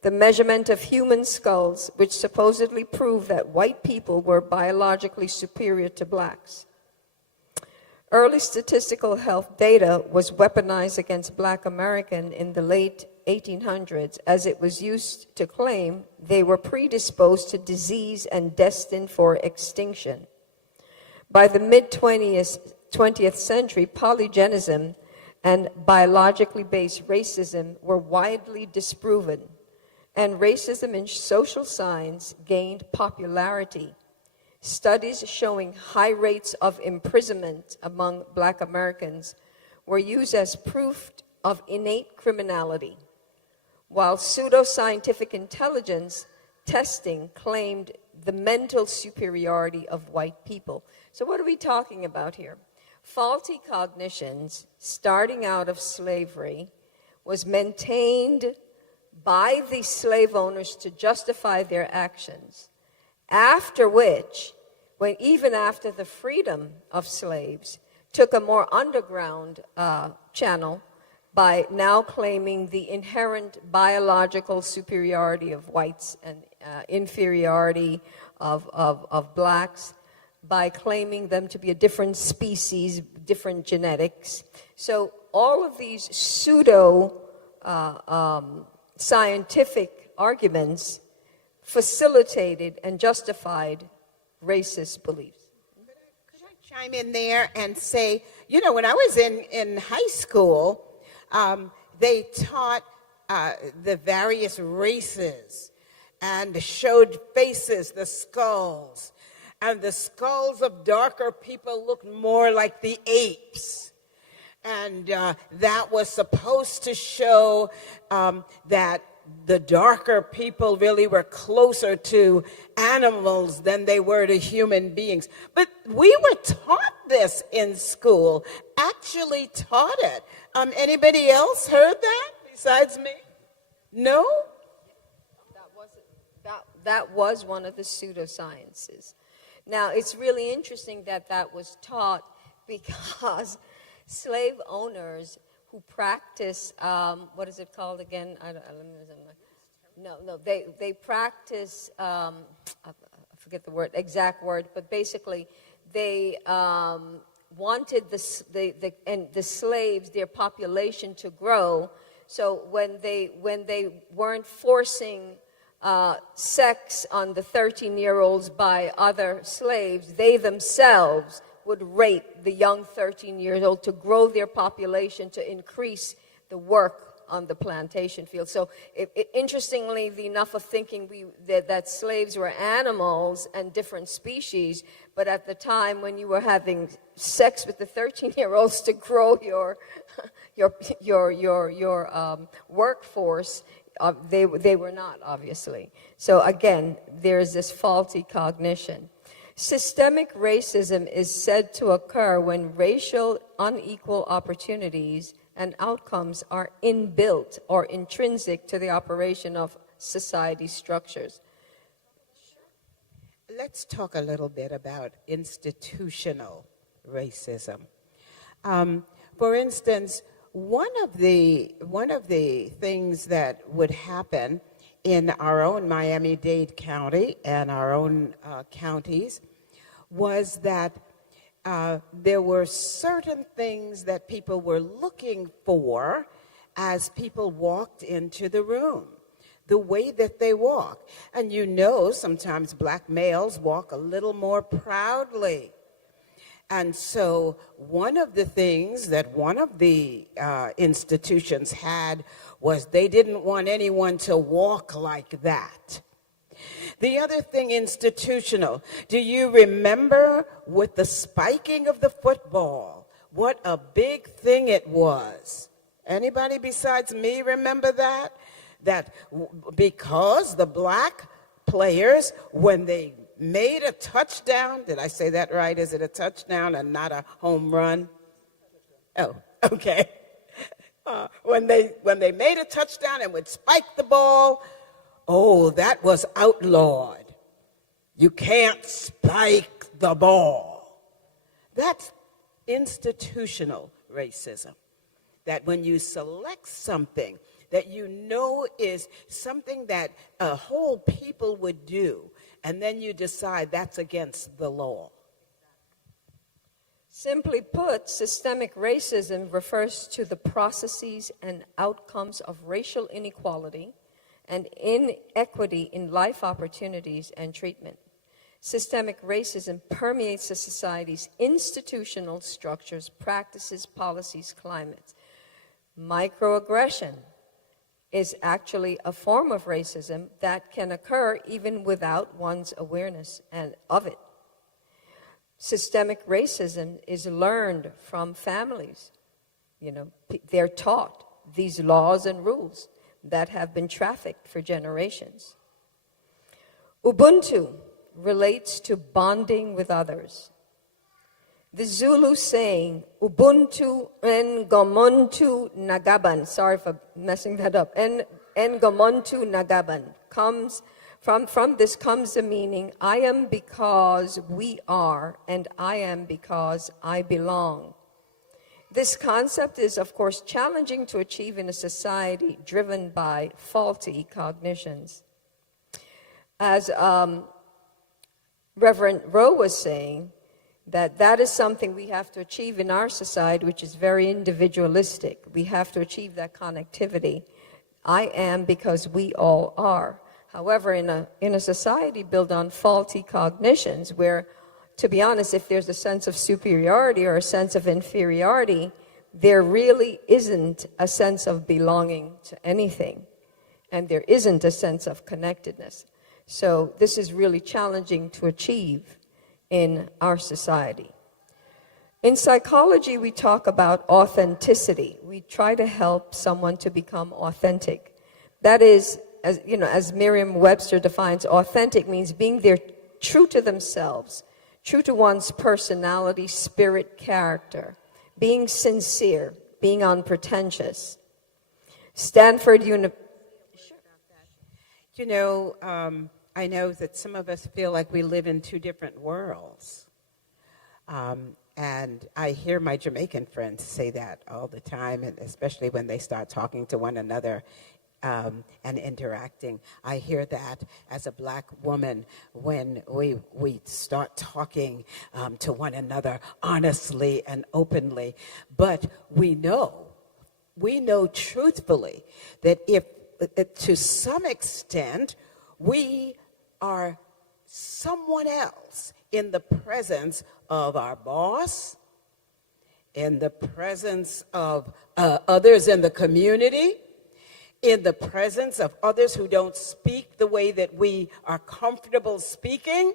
the measurement of human skulls, which supposedly proved that white people were biologically superior to blacks. Early statistical health data was weaponized against Black Americans in the late 1800s, as it was used to claim they were predisposed to disease and destined for extinction. By the mid-20th century, polygenism and biologically based racism were widely disproven, and racism in social science gained popularity. Studies showing high rates of imprisonment among Black Americans were used as proof of innate criminality, while pseudoscientific intelligence testing claimed the mental superiority of white people. So what are we talking about here? Faulty cognitions starting out of slavery was maintained by the slave owners to justify their actions, after which, even after the freedom of slaves, took a more underground channel by now claiming the inherent biological superiority of whites and inferiority of blacks, by claiming them to be a different species, different genetics. So all of these pseudo scientific arguments facilitated and justified racist beliefs. Could I chime in there and say, you know, when I was in high school, they taught the various races and showed faces, the skulls. And the skulls of darker people looked more like the apes. And that was supposed to show that the darker people really were closer to animals than they were to human beings. But we were taught this in school, actually taught it. Anybody else heard that besides me? No? That was one of the pseudosciences. Now, it's really interesting that that was taught because slave owners who practice, what is it called again? They practice, I forget the exact word, but basically they wanted the slaves, their population to grow. So when they weren't forcing sex on the 13-year-olds by other slaves, they themselves would rape the young 13-year-old to grow their population, to increase the work on the plantation field. So interestingly enough of thinking that slaves were animals and different species, but at the time when you were having sex with the 13-year-olds to grow your workforce, they were not, obviously. So again, there's this faulty cognition. Systemic racism is said to occur when racial unequal opportunities and outcomes are inbuilt or intrinsic to the operation of society structures. Let's talk a little bit about institutional racism. For instance, one of the things that would happen in our own Miami-Dade County and our own counties was that there were certain things that people were looking for as people walked into the room, the way that they walk. And you know, sometimes black males walk a little more proudly. And so one of the things that one of the institutions had was they didn't want anyone to walk like that. The other thing, institutional, do you remember with the spiking of the football, what a big thing it was? Anybody besides me remember that? That because the black players, when they made a touchdown, did I say that right? Is it a touchdown and not a home run? Oh, okay. When they made a touchdown and would spike the ball, oh, that was outlawed. You can't spike the ball. That's institutional racism. That when you select something that you know is something that a whole people would do, and then you decide that's against the law. Simply put, systemic racism refers to the processes and outcomes of racial inequality and inequity in life opportunities and treatment. Systemic racism permeates a society's institutional structures, practices, policies, climates. Microaggression is actually a form of racism that can occur even without one's awareness of it. Systemic racism is learned from families. You know, they're taught these laws and rules that have been trafficked for generations. Ubuntu relates to bonding with others. The Zulu saying, Ubuntu Ngomuntu Nagaban, sorry for messing that up, Ngomuntu Nagaban, from this comes the meaning, I am because we are, and I am because I belong. This concept is, of course, challenging to achieve in a society driven by faulty cognitions. As Reverend Rowe was saying, that is something we have to achieve in our society, which is very individualistic. We have to achieve that connectivity. I am because we all are. However, in a society built on faulty cognitions, where, to be honest, if there's a sense of superiority or a sense of inferiority, there really isn't a sense of belonging to anything, and there isn't a sense of connectedness. So this is really challenging to achieve in our society. In psychology, we talk about authenticity. We try to help someone to become authentic. That is, as Merriam-Webster defines, authentic means being there true to themselves, true to one's personality, spirit, character, being sincere, being unpretentious. Stanford University. You know, I know that some of us feel like we live in two different worlds. And I hear my Jamaican friends say that all the time, and especially when they start talking to one another and interacting. I hear that as a black woman when we start talking to one another honestly and openly. But we know truthfully that if to some extent we are someone else in the presence of our boss, in the presence of others in the community, in the presence of others who don't speak the way that we are comfortable speaking.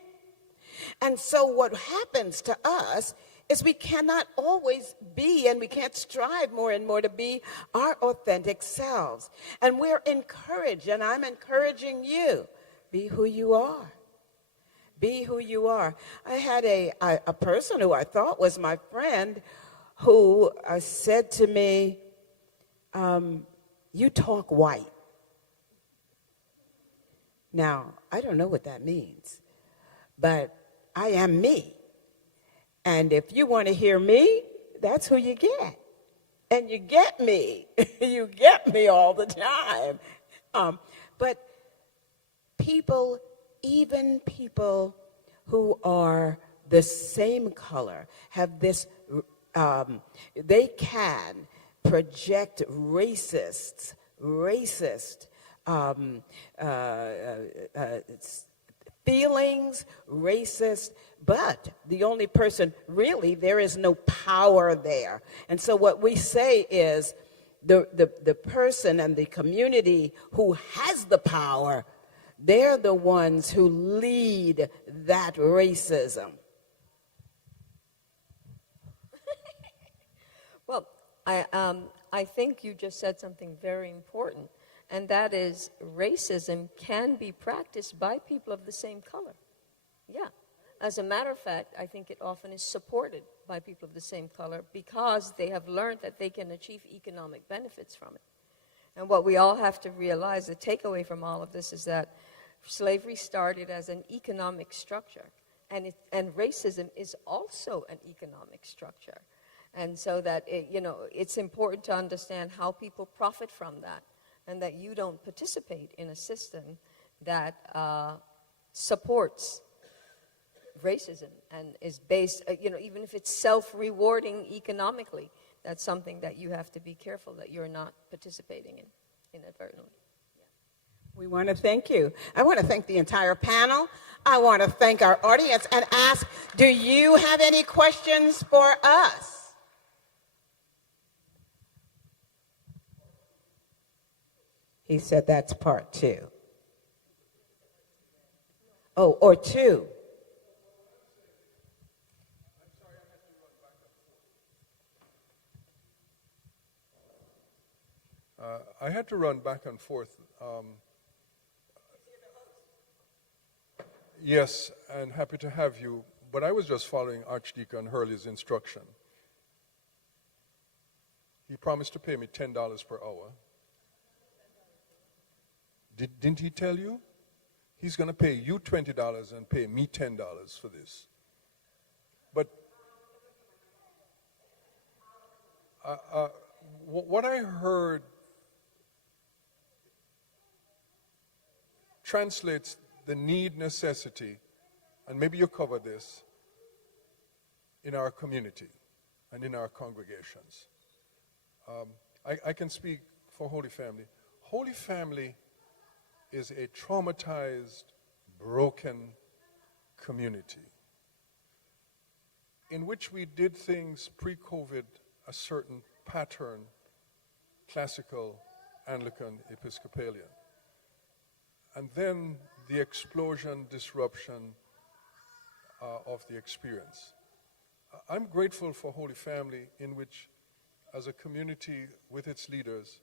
And so what happens to us is we cannot always be, and we can't strive more and more to be our authentic selves. And we're encouraged, and I'm encouraging you, be who you are. Be who you are. I had a person who I thought was my friend who said to me, you talk white. Now, I don't know what that means, but I am me. And if you want to hear me, that's who you get. And you get me. You get me all the time. But people, even people who are the same color, have this, they can project racist feelings, racist, but the only person, really, there is no power there. And so what we say is the person and the community who has the power, they're the ones who lead that racism. Well, I think you just said something very important, and that is racism can be practiced by people of the same color. Yeah. As a matter of fact, I think it often is supported by people of the same color because they have learned that they can achieve economic benefits from it. And what we all have to realize, the takeaway from all of this is that slavery started as an economic structure, and racism is also an economic structure. And so that, it's important to understand how people profit from that, and that you don't participate in a system that supports racism and is based, even if it's self-rewarding economically, that's something that you have to be careful that you're not participating in inadvertently. We want to thank you. I want to thank the entire panel. I want to thank our audience and ask, do you have any questions for us? He said that's part 2. Oh, or 2. I had to run back and forth. Yes, and happy to have you, but I was just following Archdeacon Hurley's instruction. He promised to pay me $10 per hour. Didn't he tell you? He's going to pay you $20 and pay me $10 for this. But what I heard translates the need, necessity, and maybe you cover this, in our community and in our congregations. I can speak for Holy Family. Holy Family is a traumatized, broken community in which we did things pre-COVID a certain pattern, classical, Anglican, Episcopalian. And then the explosion, disruption of the experience. I'm grateful for Holy Family, in which, as a community with its leaders,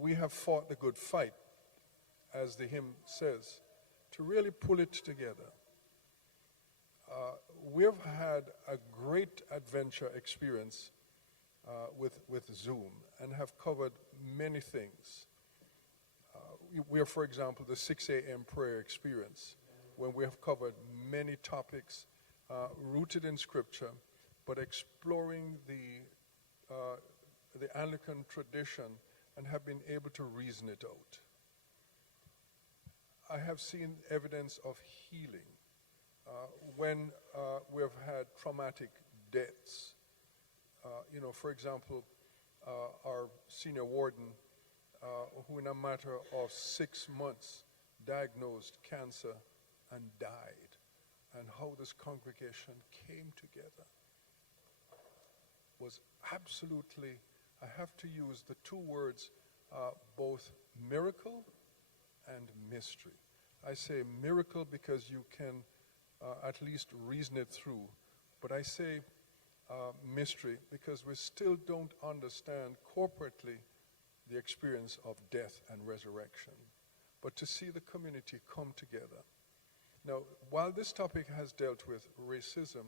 we have fought the good fight, as the hymn says, to really pull it together. We've had a great adventure experience with Zoom and have covered many things. We are, for example, the 6 a.m. prayer experience, when we have covered many topics rooted in Scripture, but exploring the Anglican tradition and have been able to reason it out. I have seen evidence of healing when we have had traumatic deaths. For example, our senior warden, who in a matter of 6 months diagnosed cancer and died, and how this congregation came together was absolutely, I have to use the 2 words, both miracle and mystery. I say miracle because you can at least reason it through, but I say mystery because we still don't understand corporately the experience of death and resurrection, but to see the community come together. Now, while this topic has dealt with racism,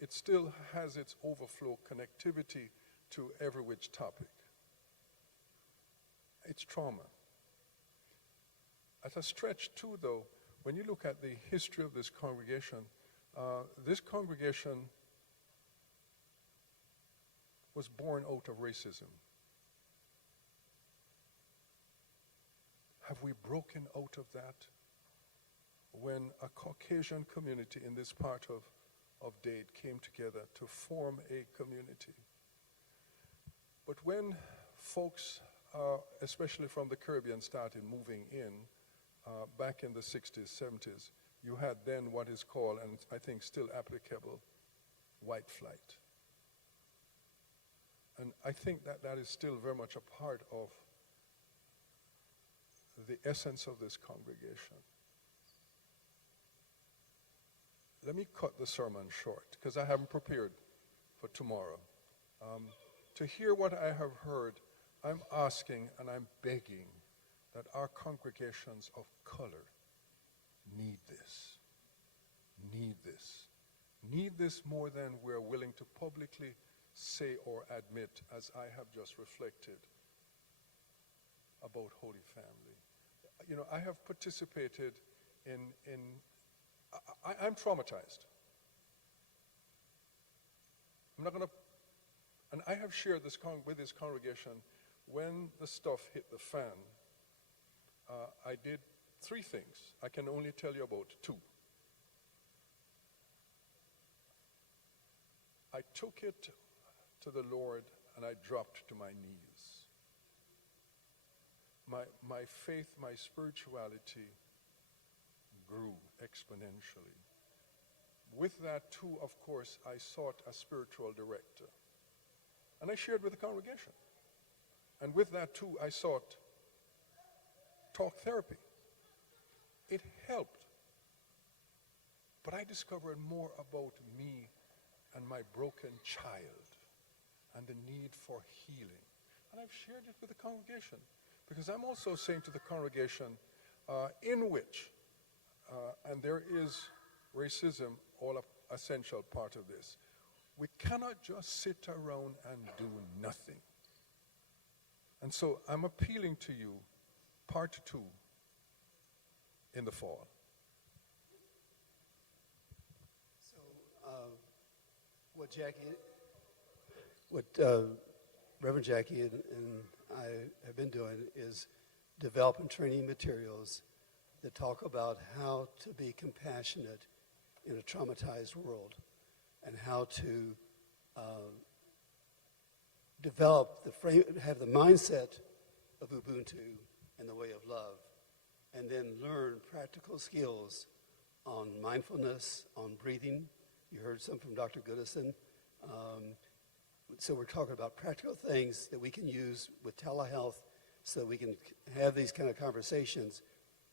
it still has its overflow connectivity to every which topic. it's trauma. At a stretch, too, though, when you look at the history of this congregation was born out of racism. Have we broken out of that? When a Caucasian community in this part of Dade came together to form a community. But when folks, especially from the Caribbean, started moving in, back in the 60s, 70s, you had then what is called, and I think still applicable, white flight. And I think that that is still very much a part of the essence of this congregation. Let me cut the sermon short, because I haven't prepared for tomorrow. To hear what I have heard, I'm asking and I'm begging that our congregations of color need this. Need this more than we're willing to publicly say or admit, as I have just reflected about Holy Family. You know, I have participated I'm traumatized. I'm not going to, and I have shared this with this congregation, when the stuff hit the fan, I did 3 things. I can only tell you about 2. I took it to the Lord and I dropped to my knees. My faith, my spirituality grew exponentially. With that too, of course, I sought a spiritual director. And I shared with the congregation. And with that too, I sought talk therapy. It helped. But I discovered more about me and my broken child and the need for healing. And I've shared it with the congregation, because I'm also saying to the congregation, in which, and there is racism, all a essential part of this, we cannot just sit around and do nothing. And so I'm appealing to you, part 2, in the fall. So what Reverend Jackie and I have been doing is developing training materials that talk about how to be compassionate in a traumatized world, and how to develop have the mindset of Ubuntu and the way of love, and then learn practical skills on mindfulness, on breathing. You heard some from Dr. Goodison. So we're talking about practical things that we can use with telehealth, so that we can have these kind of conversations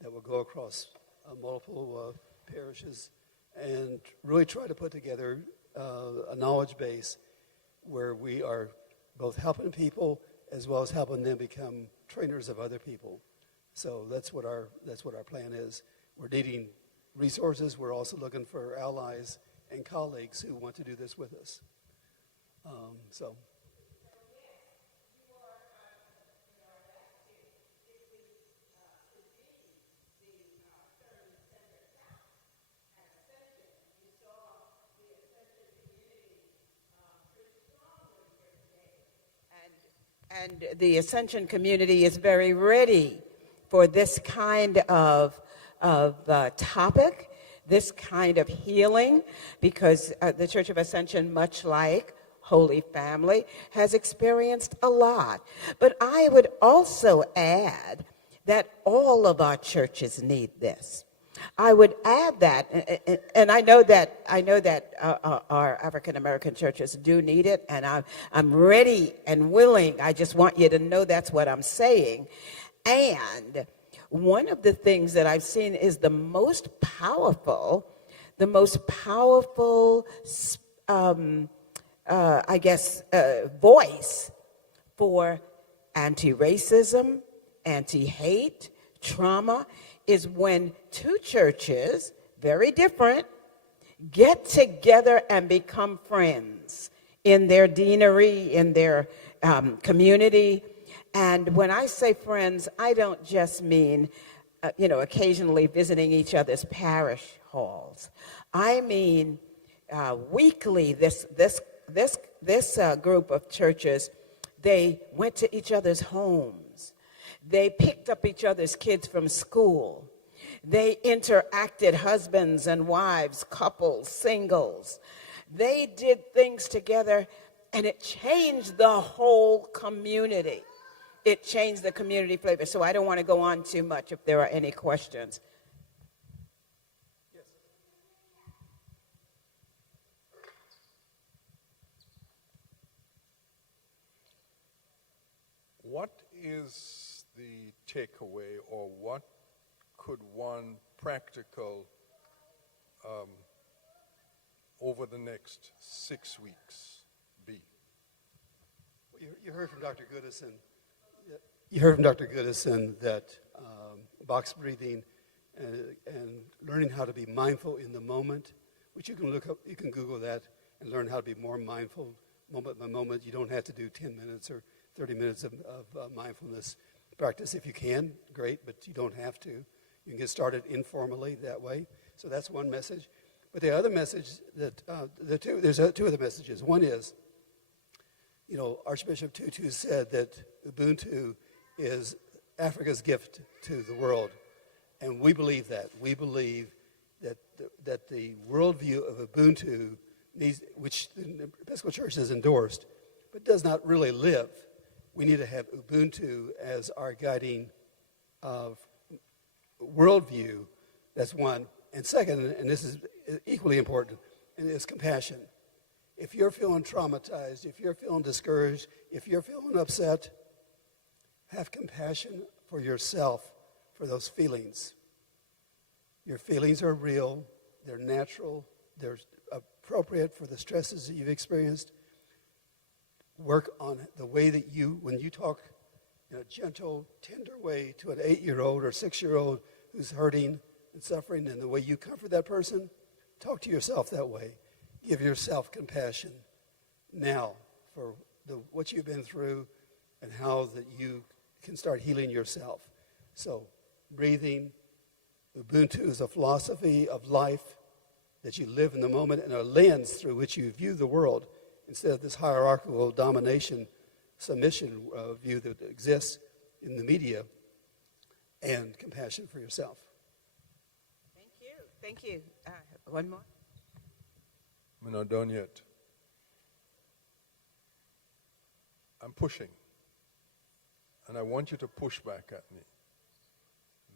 that will go across multiple parishes, and really try to put together a knowledge base where we are both helping people as well as helping them become trainers of other people. So that's what our plan is. We're needing resources. We're also looking for allies and colleagues who want to do this with us. So. And the Ascension community is very ready for this kind of topic, this kind of healing, because the Church of Ascension, much like Holy Family, has experienced a lot. But I would also add that all of our churches need this. I would add that, and I know that our African American churches do need it, and I'm ready and willing. I just want you to know that's what I'm saying. And one of the things that I've seen is the most powerful, voice for anti-racism, anti-hate, trauma, is when 2 churches, very different, get together and become friends in their deanery, in their community, And when I say friends, I don't just mean, occasionally visiting each other's parish halls. I mean weekly. This group of churches, they went to each other's homes. They picked up each other's kids from school. They interacted, husbands and wives, couples, singles. They did things together, and it changed the whole community. It changed the community flavor. So I don't want to go on too much if there are any questions. What is the takeaway, or what could one practical over the next 6 weeks be? You heard from Dr. Goodison. You heard from Dr. Goodison that box breathing and learning how to be mindful in the moment, which you can look up, you can Google that and learn how to be more mindful moment by moment. You don't have to do 10 minutes or 30 minutes of mindfulness practice. If you can, great, but you don't have to. You can get started informally that way. So that's one message. But the other message that, there's two other messages. One is, Archbishop Tutu said that Ubuntu is Africa's gift to the world. And we believe that. We believe that the worldview of Ubuntu needs, which the Episcopal Church has endorsed, but does not really live. We need to have Ubuntu as our guiding worldview. That's one. And second, and this is equally important, and is compassion. If you're feeling traumatized, if you're feeling discouraged, if you're feeling upset, have compassion for yourself, for those feelings. Your feelings are real, they're natural, they're appropriate for the stresses that you've experienced. Work on the way that when you talk in a gentle, tender way to an 8-year-old or 6-year-old who's hurting and suffering, and the way you comfort that person, talk to yourself that way. Give yourself compassion now for what you've been through and how that you can start healing yourself. So, breathing. Ubuntu is a philosophy of life that you live in the moment and a lens through which you view the world instead of this hierarchical domination, submission view that exists in the media, and compassion for yourself. Thank you. One more. We're not done yet. I'm pushing. And I want you to push back at me.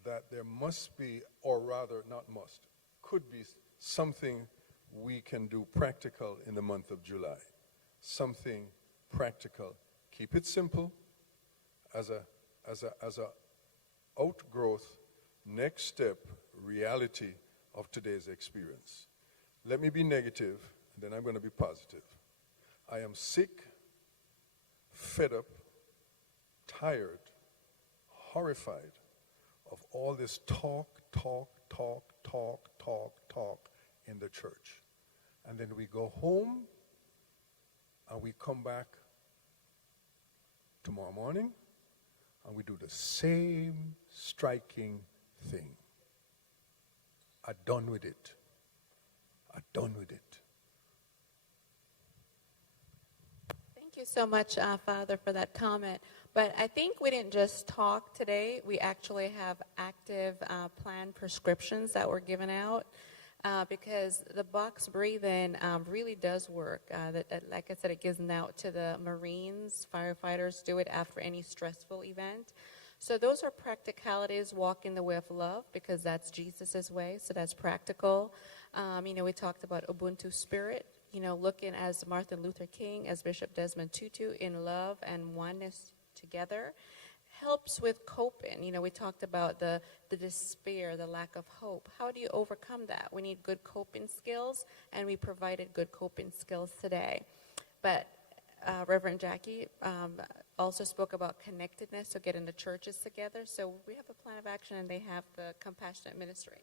That there must be, or rather not must, could be something we can do practical in the month of July. Something practical. Keep it simple as a outgrowth, next step, reality of today's experience. Let me be negative, and then I'm going to be positive. I am sick, fed up, tired, horrified of all this talk in the church. And then we go home, and we come back tomorrow morning, and we do the same striking thing. I'm done with it. I'm done with it. Thank you so much, Father, for that comment. But I think we didn't just talk today. We actually have active planned prescriptions that were given out because the box breathing really does work. Like I said, it gives out to the Marines. Firefighters do it after any stressful event. So those are practicalities, walking the way of love, because that's Jesus' way, so that's practical. We talked about Ubuntu spirit, looking as Martin Luther King, as Bishop Desmond Tutu, in love and oneness together, helps with coping. We talked about the despair, the lack of hope. How do you overcome that? We need good coping skills, and we provided good coping skills today. But Reverend Jackie also spoke about connectedness, so getting the churches together. So we have a plan of action, and they have the compassionate ministry.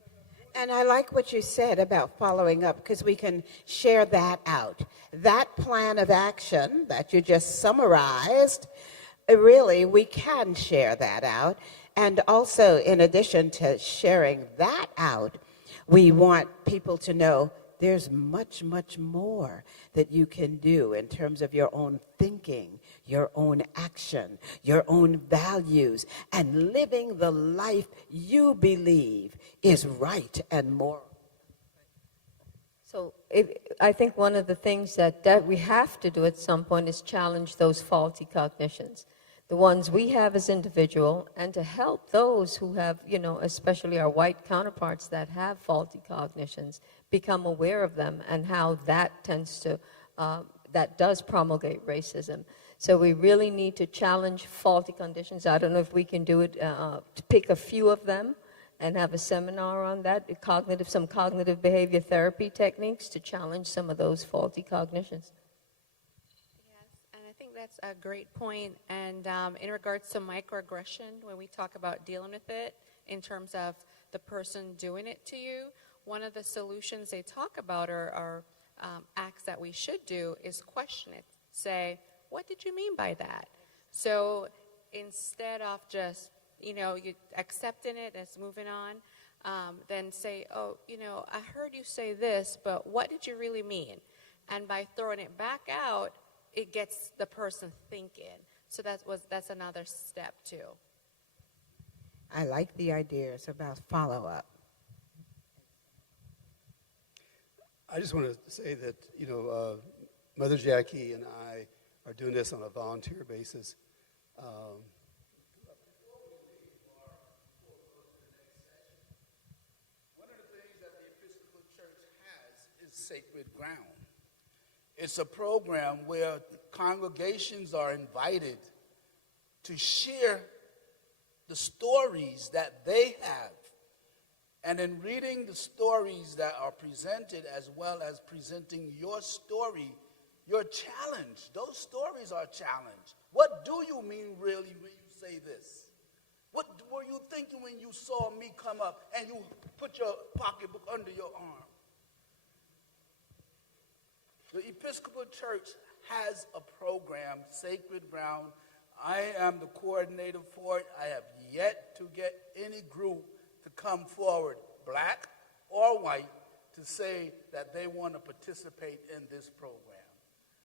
And I like what you said about following up, because we can share that out. That plan of action that you just summarized really, we can share that out. And also, in addition to sharing that out, we want people to know there's much, much more that you can do in terms of your own thinking, your own action, your own values, and living the life you believe is right and moral. So I think one of the things that we have to do at some point is challenge those faulty cognitions, the ones we have as individual, and to help those who have, especially our white counterparts that have faulty cognitions, become aware of them and how that that does promulgate racism. So we really need to challenge faulty conditions. I don't know if we can do it, to pick a few of them and have a seminar on that, some cognitive behavior therapy techniques to challenge some of those faulty cognitions. Yes, and I think that's a great point. And in regards to microaggression, when we talk about dealing with it in terms of the person doing it to you, one of the solutions they talk about are acts that we should do is question it. Say, what did you mean by that? So instead of just, you accepting it as moving on, then say, oh, I heard you say this, but what did you really mean? And by throwing it back out, it gets the person thinking. So that's another step too. I like the ideas about follow-up. I just want to say that, Mother Jackie and I are doing this on a volunteer basis. One of the things that the Episcopal Church has is Sacred Ground. It's a program where congregations are invited to share the stories that they have. And in reading the stories that are presented, as well as presenting your story, you're challenged. Those stories are challenged. What do you mean really when you say this? What were you thinking when you saw me come up and you put your pocketbook under your arm? The Episcopal Church has a program, Sacred Ground. I am the coordinator for it. I have yet to get any group to come forward, black or white, to say that they want to participate in this program.